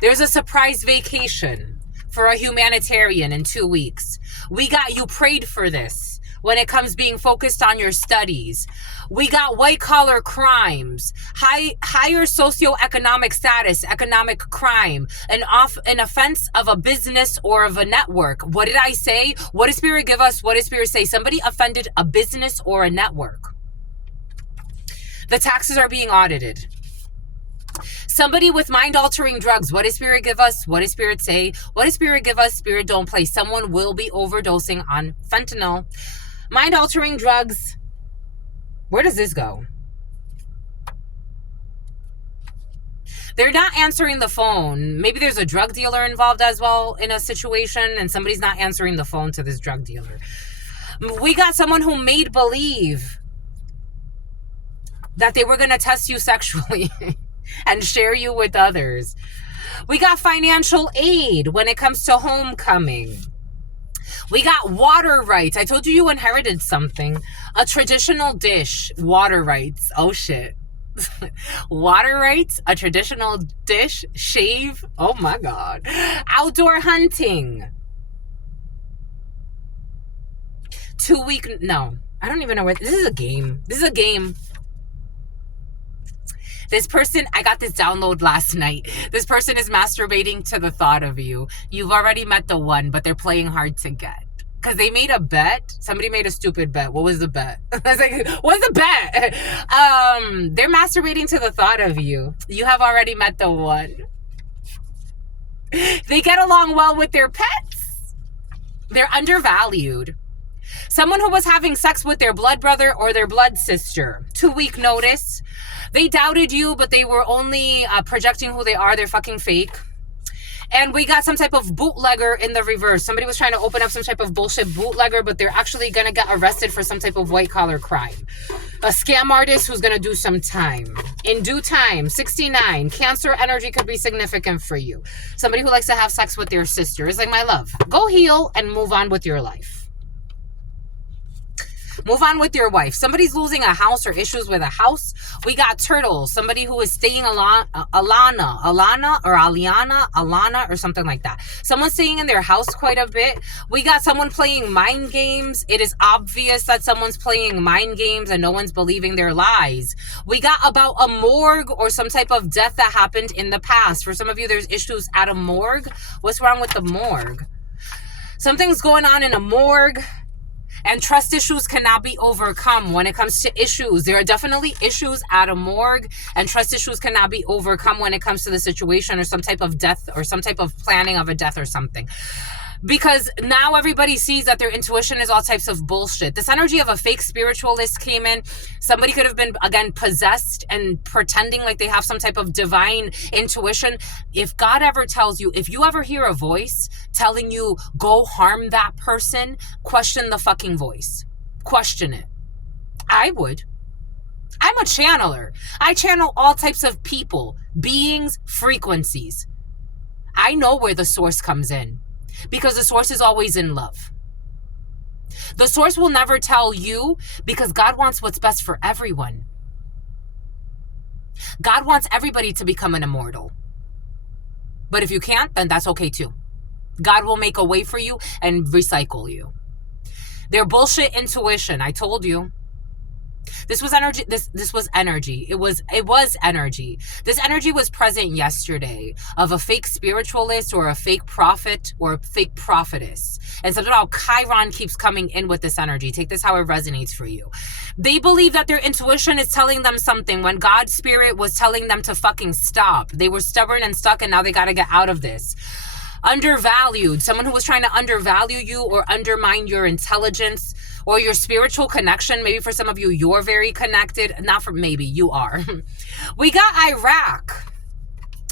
There's a surprise vacation for a humanitarian in 2 weeks. We got you prayed for this when it comes being focused on your studies. We got white collar crimes, higher socioeconomic status, economic crime, an offense of a business or of a network. What did I say? What does Spirit give us? What does Spirit say? Somebody offended a business or a network. The taxes are being audited. Somebody with mind-altering drugs. What does Spirit give us? What does Spirit say? What does Spirit give us? Spirit don't play. Someone will be overdosing on fentanyl. Mind-altering drugs. Where does this go? They're not answering the phone. Maybe there's a drug dealer involved as well in a situation, and somebody's not answering the phone to this drug dealer. We got someone who made believe that they were going to test you sexually and share you with others. We got financial aid when it comes to homecoming. We got water rights. I told you you inherited something. A traditional dish, water rights. Oh, shit. Water rights, a traditional dish, shave. Oh, my God. Outdoor hunting. 2 week. No, I don't even know where. This is a game. This is a game. This person, I got this download last night. This person is masturbating to the thought of you. You've already met the one, but they're playing hard to get. Because they made a bet. Somebody made a stupid bet. What was the bet? I was like, what's the bet? They're masturbating to the thought of you. You have already met the one. They get along well with their pets. They're undervalued. Someone who was having sex with their blood brother or their blood sister. 2 week notice. They doubted you, but they were only projecting who they are. They're fucking fake. And we got some type of bootlegger in the reverse. Somebody was trying to open up some type of bullshit bootlegger, but they're actually going to get arrested for some type of white-collar crime. A scam artist who's going to do some time. In due time, 69. Cancer energy could be significant for you. Somebody who likes to have sex with their sister is like, my love, go heal and move on with your life. Move on with your wife. Somebody's losing a house or issues with a house. We got turtles. Somebody who is staying Alana or something like that. Someone's staying in their house quite a bit. We got someone playing mind games. It is obvious that someone's playing mind games and no one's believing their lies. We got about a morgue or some type of death that happened in the past. For some of you, there's issues at a morgue. What's wrong with the morgue? Something's going on in a morgue. And trust issues cannot be overcome when it comes to issues. There are definitely issues at a morgue, and trust issues cannot be overcome when it comes to the situation or some type of death or some type of planning of a death or something. Because now everybody sees that their intuition is all types of bullshit. This energy of a fake spiritualist came in. Somebody could have been, again, possessed and pretending like they have some type of divine intuition. If God ever tells you, if you ever hear a voice telling you, go harm that person, question the fucking voice. Question it. I would. I'm a channeler. I channel all types of people, beings, frequencies. I know where the source comes in. Because the source is always in love. The source will never tell you because God wants what's best for everyone. God wants everybody to become an immortal. But if you can't, then that's okay too. God will make a way for you and recycle you. Their bullshit intuition, I told you. This was energy. This was energy. It was energy. This energy was present yesterday of a fake spiritualist or a fake prophet or a fake prophetess. And something about Chiron keeps coming in with this energy. Take this how it resonates for you. They believe that their intuition is telling them something when God's spirit was telling them to fucking stop. They were stubborn and stuck, and now they got to get out of this. Undervalued. Someone who was trying to undervalue you or undermine your intelligence or your spiritual connection. Maybe for some of you, you're very connected. Not for maybe, you are. We got Iraq.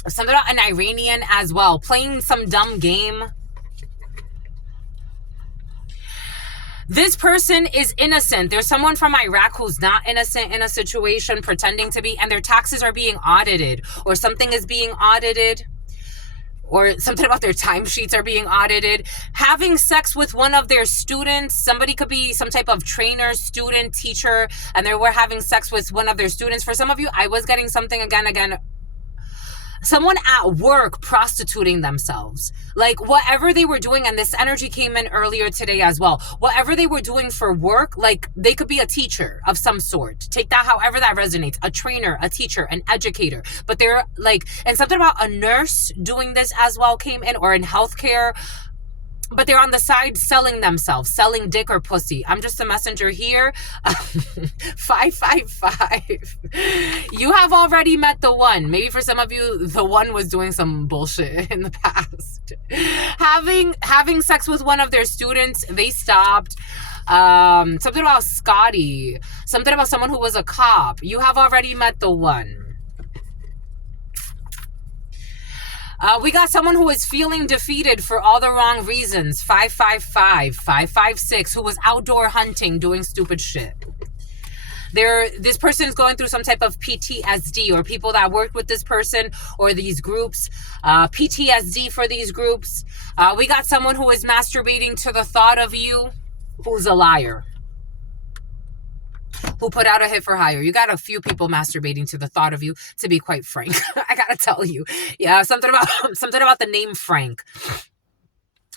Something about an Iranian as well. Playing some dumb game. This person is innocent. There's someone from Iraq who's not innocent in a situation, pretending to be, and their taxes are being audited, or something is being audited, or something about their timesheets are being audited. Having sex with one of their students. Somebody could be some type of trainer, student, teacher, and they were having sex with one of their students. For some of you, I was getting something again. Someone at work prostituting themselves. Like whatever they were doing, and this energy came in earlier today as well. Whatever they were doing for work, like they could be a teacher of some sort. Take that however that resonates. A trainer, a teacher, an educator. But they're like, and something about a nurse doing this as well came in, or in healthcare. But they're on the side selling themselves, selling dick or pussy. I'm just a messenger here. 555. You have already met the one. Maybe for some of you, the one was doing some bullshit in the past. Having sex with one of their students, they stopped. Something about Scotty. Something about someone who was a cop. You have already met the one. We got someone who is feeling defeated for all the wrong reasons. 555, 556, who was outdoor hunting, doing stupid shit. This person is going through some type of PTSD, or people that worked with this person or these groups, PTSD for these groups. We got someone who is masturbating to the thought of you, who's a liar, who put out a hit for hire. You got a few people masturbating to the thought of you, to be quite frank. I gotta tell you. Yeah, something about the name Frank.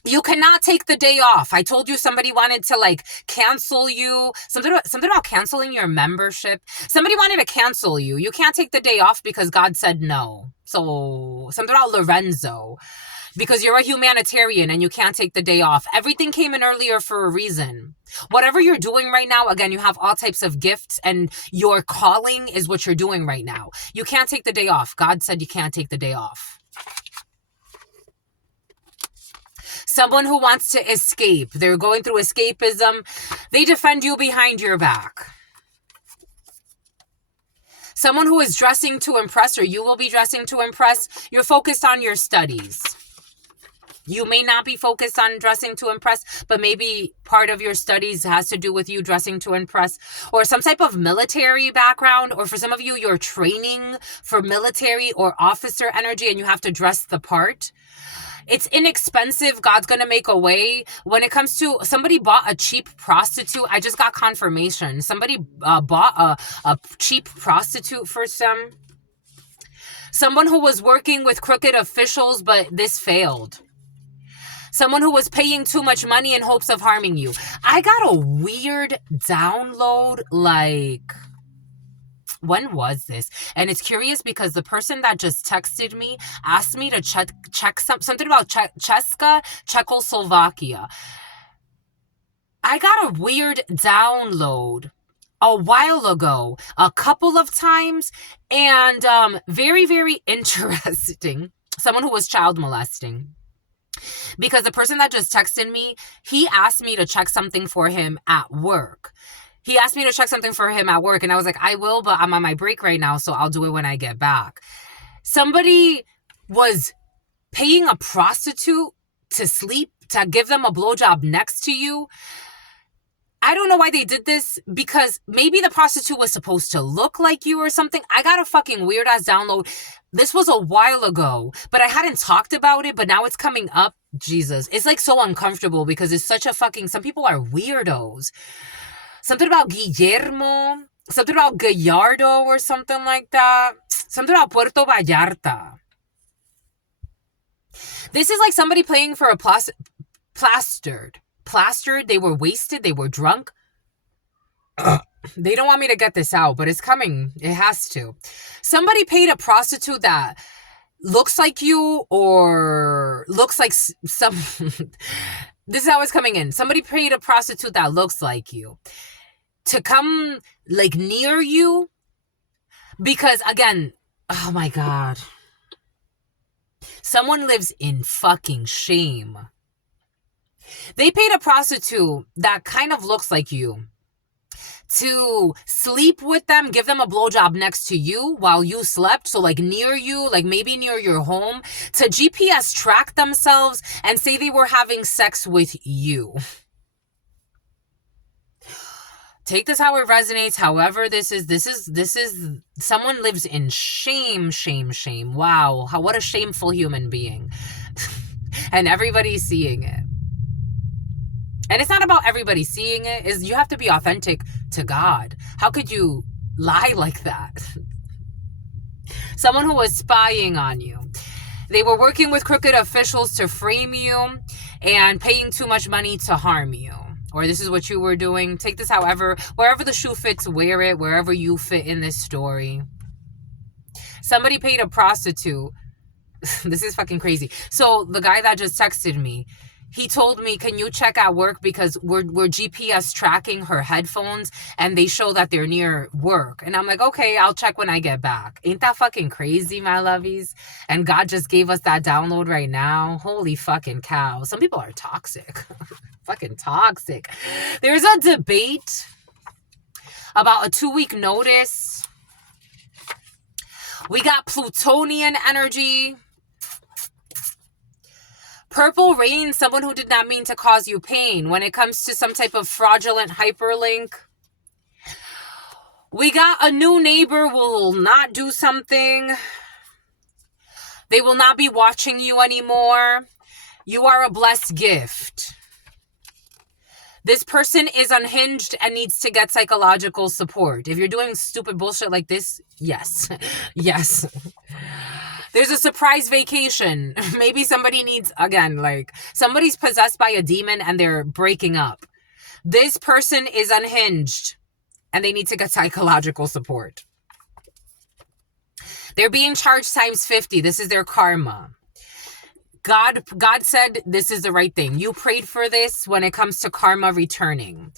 You cannot take the day off. I told you somebody wanted to like cancel you. Something about canceling your membership. Somebody wanted to cancel you. You can't take the day off because God said no. So something about Lorenzo. Because you're a humanitarian and you can't take the day off. Everything came in earlier for a reason. Whatever you're doing right now, again, you have all types of gifts and your calling is what you're doing right now. You can't take the day off. God said you can't take the day off. Someone who wants to escape. They're going through escapism. They defend you behind your back. Someone who is dressing to impress, or you will be dressing to impress. You're focused on your studies. You may not be focused on dressing to impress, but maybe part of your studies has to do with you dressing to impress, or some type of military background, or for some of you, you're training for military or officer energy and you have to dress the part. It's inexpensive. God's going to make a way. When it comes to, somebody bought a cheap prostitute. I just got confirmation. Somebody bought a cheap prostitute for some. Someone who was working with crooked officials, but this failed. Someone who was paying too much money in hopes of harming you. I got a weird download, like, when was this? And it's curious because the person that just texted me asked me to check something about Česká, Czechoslovakia. I got a weird download a while ago, a couple of times, and very, very interesting. Someone who was child molesting. Because the person that just texted me, he asked me to check something for him at work. He asked me to check something for him at work, and I was like, I will, but I'm on my break right now, so I'll do it when I get back. Somebody was paying a prostitute to sleep, to give them a blowjob next to you. I don't know why they did this, because maybe the prostitute was supposed to look like you or something. I got a fucking weird-ass download. This was a while ago, but I hadn't talked about it, but now it's coming up. Jesus. It's like so uncomfortable because it's such a fucking... Some people are weirdos. Something about Guillermo. Something about Gallardo or something like that. Something about Puerto Vallarta. This is like somebody playing for a plastered. They were wasted. They were drunk. They don't want me to get this out, but it's coming. It has to. Somebody paid a prostitute that looks like you or looks like some... This is how it's coming in. Somebody paid a prostitute that looks like you to come like near you because, again, oh my God. Someone lives in fucking shame. They paid a prostitute that kind of looks like you to sleep with them, give them a blowjob next to you while you slept. So like near you, like maybe near your home, to GPS track themselves and say they were having sex with you. Take this how it resonates. However, this is someone lives in shame. Wow. What a shameful human being. And everybody's seeing it. And it's not about everybody seeing it. Is you have to be authentic to God. How could you lie like that? Someone who was spying on you. They were working with crooked officials to frame you and paying too much money to harm you. Or this is what you were doing. Take this however, wherever the shoe fits, wear it. Wherever you fit in this story. Somebody paid a prostitute. This is fucking crazy. So the guy that just texted me, he told me, can you check at work because we're GPS tracking her headphones and they show that they're near work. And I'm like, okay, I'll check when I get back. Ain't that fucking crazy, my lovies? And God just gave us that download right now. Holy fucking cow. Some people are toxic. Fucking toxic. There's a debate about a 2-week notice. We got Plutonian energy. Purple rain, someone who did not mean to cause you pain. When it comes to some type of fraudulent hyperlink, we got a new neighbor will not do something. They will not be watching you anymore. You are a blessed gift. This person is unhinged and needs to get psychological support. If you're doing stupid bullshit like this, yes. Yes. There's a surprise vacation. Maybe somebody needs, again, like somebody's possessed by a demon and they're breaking up. This person is unhinged and they need to get psychological support. They're being charged times 50. This is their karma. God said this is the right thing. You prayed for this when it comes to karma returning.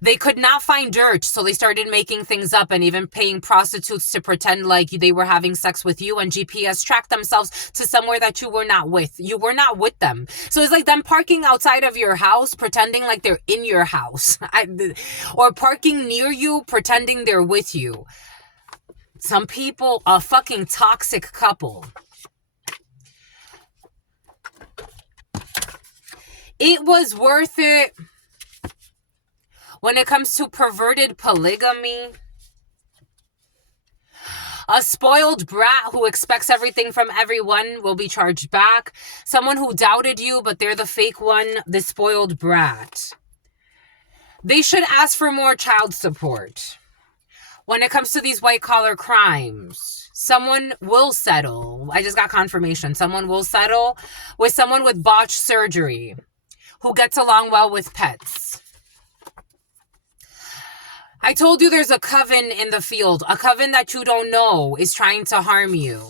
They could not find dirt, so they started making things up and even paying prostitutes to pretend like they were having sex with you, and GPS tracked themselves to somewhere that you were not with. You were not with them. So it's like them parking outside of your house, pretending like they're in your house. Or parking near you, pretending they're with you. Some people, a fucking toxic couple. It was worth it. When it comes to perverted polygamy, a spoiled brat who expects everything from everyone will be charged back. Someone who doubted you, but they're the fake one, the spoiled brat. They should ask for more child support. When it comes to these white-collar crimes, someone will settle. I just got confirmation. Someone will settle with someone with botched surgery who gets along well with pets. I told you there's a coven in the field. A coven that you don't know is trying to harm you.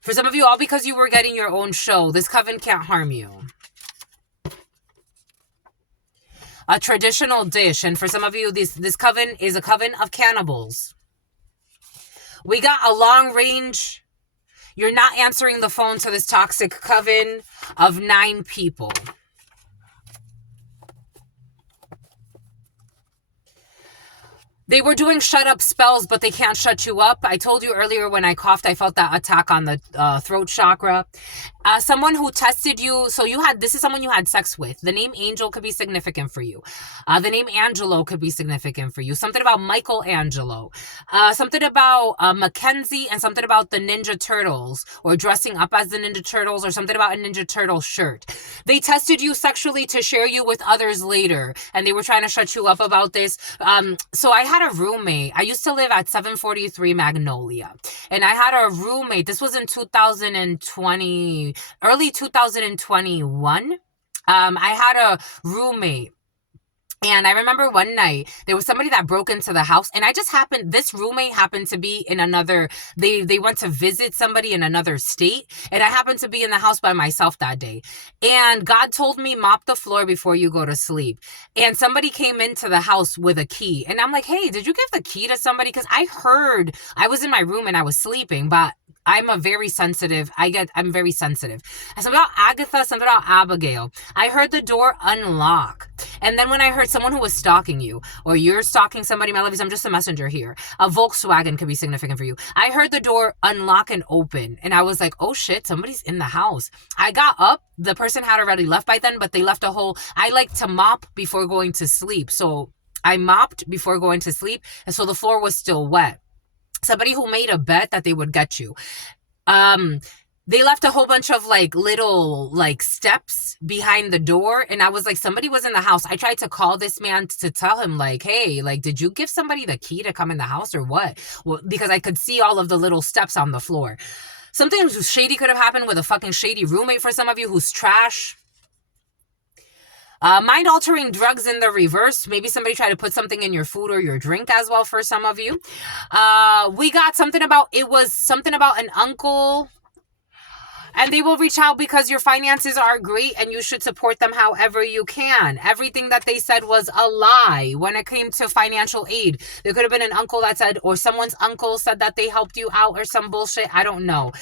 For some of you, all because you were getting your own show. This coven can't harm you. A traditional dish. And for some of you, this coven is a coven of cannibals. We got a long range. You're not answering the phone to this toxic coven of 9 people. They were doing shut up spells, but they can't shut you up. I told you earlier when I coughed, I felt that attack on the throat chakra. Someone who tested you. So this is someone you had sex with. The name Angel could be significant for you. The name Angelo could be significant for you. Something about Michelangelo. Something about Mackenzie, and something about the Ninja Turtles, or dressing up as the Ninja Turtles, or something about a Ninja Turtle shirt. They tested you sexually to share you with others later, and they were trying to shut you up about this. So I had a roommate. I used to live at 743 Magnolia, and I had a roommate. This was in 2020, early 2021. I had a roommate, and I remember one night there was somebody that broke into the house, and this roommate happened to be in another, they went to visit somebody in another state, and I happened to be in the house by myself that day. And God told me, mop the floor before you go to sleep. And somebody came into the house with a key, and I'm like, hey, did you give the key to somebody? Because I was in my room and I was sleeping, but I'm very sensitive. I'm very sensitive. And something about Agatha, something about Abigail. I heard the door unlock. And then when I heard someone who was stalking you, or you're stalking somebody, my lovies, I'm just a messenger here. A Volkswagen could be significant for you. I heard the door unlock and open. And I was like, oh shit, somebody's in the house. I got up. The person had already left by then, but they left I like to mop before going to sleep. So I mopped before going to sleep. And so the floor was still wet. Somebody who made a bet that they would get you. They left a whole bunch of little steps behind the door, and I was like, somebody was in the house. I tried to call this man to tell him hey, did you give somebody the key to come in the house or what? Well, because I could see all of the little steps on the floor. Something shady could have happened with a fucking shady roommate for some of you who's trash. Mind-altering drugs in the reverse. Maybe somebody tried to put something in your food or your drink as well for some of you. We got something about an uncle. And they will reach out because your finances are great and you should support them however you can. Everything that they said was a lie when it came to financial aid. There could have been an uncle that said, or someone's uncle said that they helped you out or some bullshit. I don't know.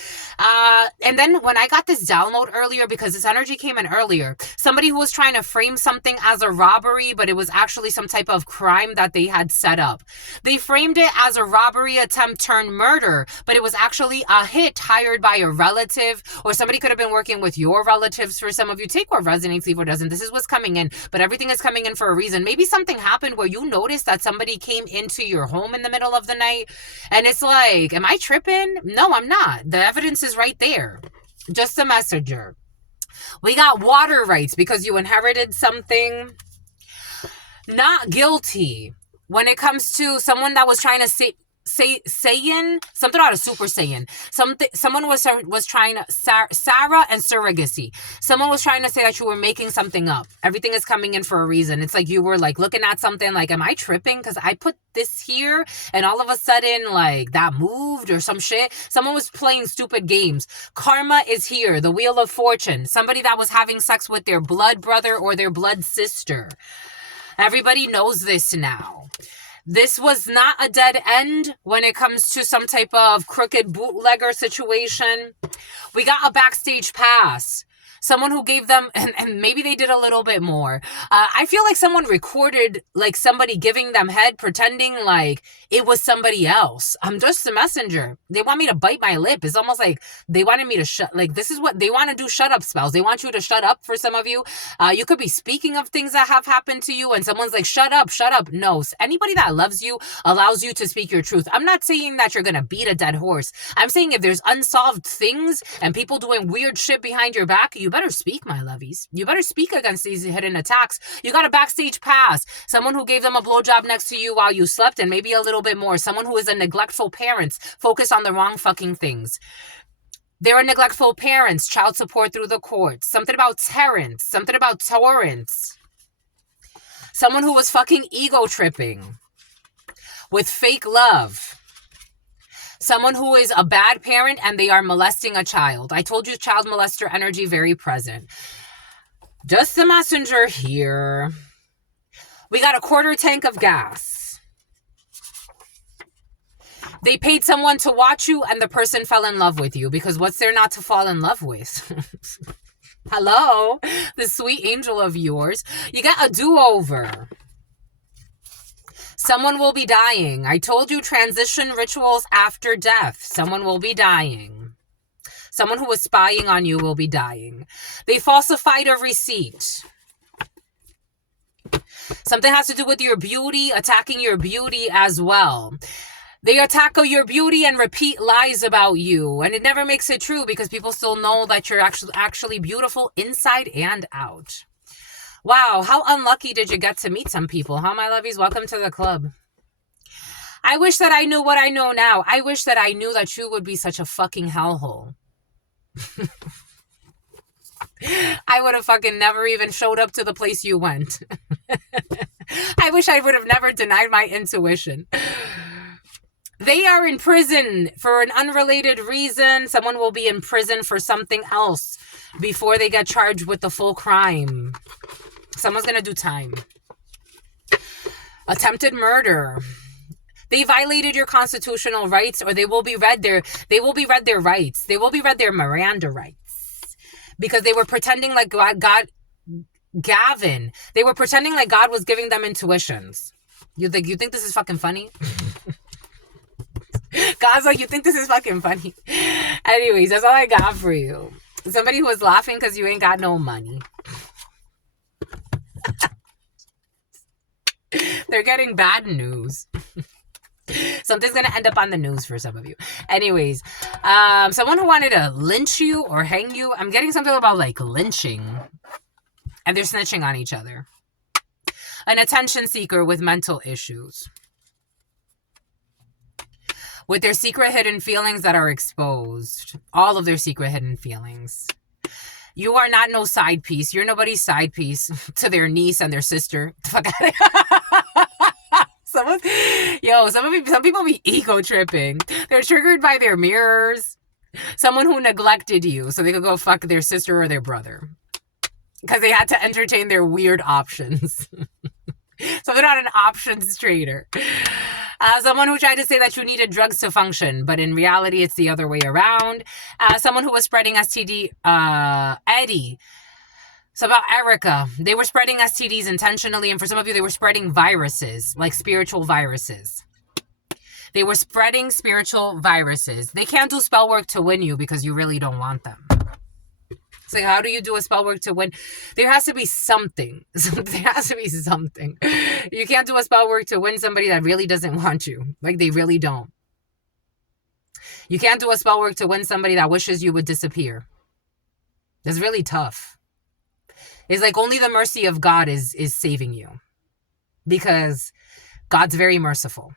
And then when I got this download earlier, because this energy came in earlier, somebody who was trying to frame something as a robbery, but it was actually some type of crime that they had set up. They framed it as a robbery attempt turned murder, but it was actually a hit hired by a relative Or somebody could have been working with your relatives for some of you. Take what resonates, leave what doesn't. This is what's coming in, but everything is coming in for a reason. Maybe something happened where you noticed that somebody came into your home in the middle of the night, and it's like, am I tripping? No, I'm not. The evidence is right there. Just a messenger. We got water rights because you inherited something. Not guilty. When it comes to someone that was trying to Saiyan, something out of Super Saiyan. Someone was trying to, Sarah and surrogacy. Someone was trying to say that you were making something up. Everything is coming in for a reason. It's like you were like looking at something like, am I tripping? Because I put this here and all of a sudden like that moved or some shit. Someone was playing stupid games. Karma is here. The Wheel of Fortune. Somebody that was having sex with their blood brother or their blood sister. Everybody knows this now. This was not a dead end when it comes to some type of crooked bootlegger situation. We got a backstage pass. Someone who gave them, and maybe they did a little bit more. I feel like someone recorded like somebody giving them head, pretending like it was somebody else. I'm just a messenger. They want me to bite my lip. It's almost like they wanted me to shut, like this is what they want to do, shut up spells. They want you to shut up for some of you. You could be speaking of things that have happened to you and someone's like, shut up, shut up. No, anybody that loves you allows you to speak your truth. I'm not saying that you're going to beat a dead horse. I'm saying if there's unsolved things and people doing weird shit behind your back, you better speak, my lovies. You better speak against these hidden attacks. You got a backstage pass. Someone who gave them a blowjob next to you while you slept and maybe a little bit more. Someone who is a neglectful parent, focus on the wrong fucking things. There are neglectful parents, child support through the courts. Something about Terrence, something about Torrance. Someone who was fucking ego tripping with fake love. Someone who is a bad parent and they are molesting a child. I told you child molester energy very present. Just the messenger here. We got a quarter tank of gas. They paid someone to watch you and the person fell in love with you because what's there not to fall in love with? Hello, the sweet angel of yours. You got a do-over. Someone will be dying. I told you transition rituals after death. Someone will be dying. Someone who was spying on you will be dying. They falsified a receipt. Something has to do with your beauty, attacking your beauty as well. They attack your beauty and repeat lies about you. And it never makes it true because people still know that you're actually beautiful inside and out. Wow, how unlucky did you get to meet some people, huh, my lovies? Welcome to the club. I wish that I knew what I know now. I wish that I knew that you would be such a fucking hellhole. I would have fucking never even showed up to the place you went. I wish I would have never denied my intuition. They are in prison for an unrelated reason. Someone will be in prison for something else before they get charged with the full crime. Someone's going to do time. Attempted murder. They violated your constitutional rights, or they will be read their rights. They will be read their Miranda rights. Because they were pretending like Gavin. They were pretending like God was giving them intuitions. You think this is fucking funny? God's like, you think this is fucking funny? Anyways, that's all I got for you. Somebody who was laughing because you ain't got no money. They're getting bad news. Something's going to end up on the news for some of you. Anyways, someone who wanted to lynch you or hang you. I'm getting something about like lynching. And they're snitching on each other. An attention seeker with mental issues. With their secret hidden feelings that are exposed. All of their secret hidden feelings. You are not no side piece. You're nobody's side piece to their niece and their sister. Fuck out of here. Some people be ego tripping. They're triggered by their mirrors. Someone who neglected you so they could go fuck their sister or their brother. Because they had to entertain their weird options. So they're not an options trader. Someone who tried to say that you needed drugs to function, but in reality, it's the other way around. Someone who was spreading STD, Eddie. So about Erica, they were spreading STDs intentionally, and for some of you, they were spreading viruses, like spiritual viruses. They were spreading spiritual viruses. They can't do spell work to win you because you really don't want them. It's like, how do you do a spell work to win? There has to be something. There has to be something. You can't do a spell work to win somebody that really doesn't want you. Like, they really don't. You can't do a spell work to win somebody that wishes you would disappear. It's really tough. It's like only the mercy of God is saving you. Because God's very merciful.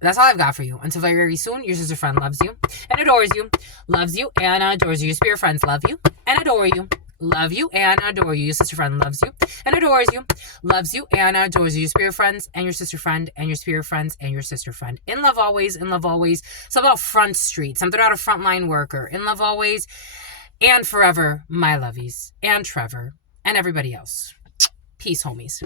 That's all I've got for you. Until very, very soon, your sister friend loves you and adores you. Loves you and adores you. Your spirit friends love you and adore you. Love you and adore you. Your sister friend loves you and adores you. Loves you and adores you. Your spirit friends and your sister friend and your spirit friends and your sister friend. In love always, in love always. Something about Front Street. Something about a frontline worker. In love always and forever, my lovies. And Trevor and everybody else. Peace, homies.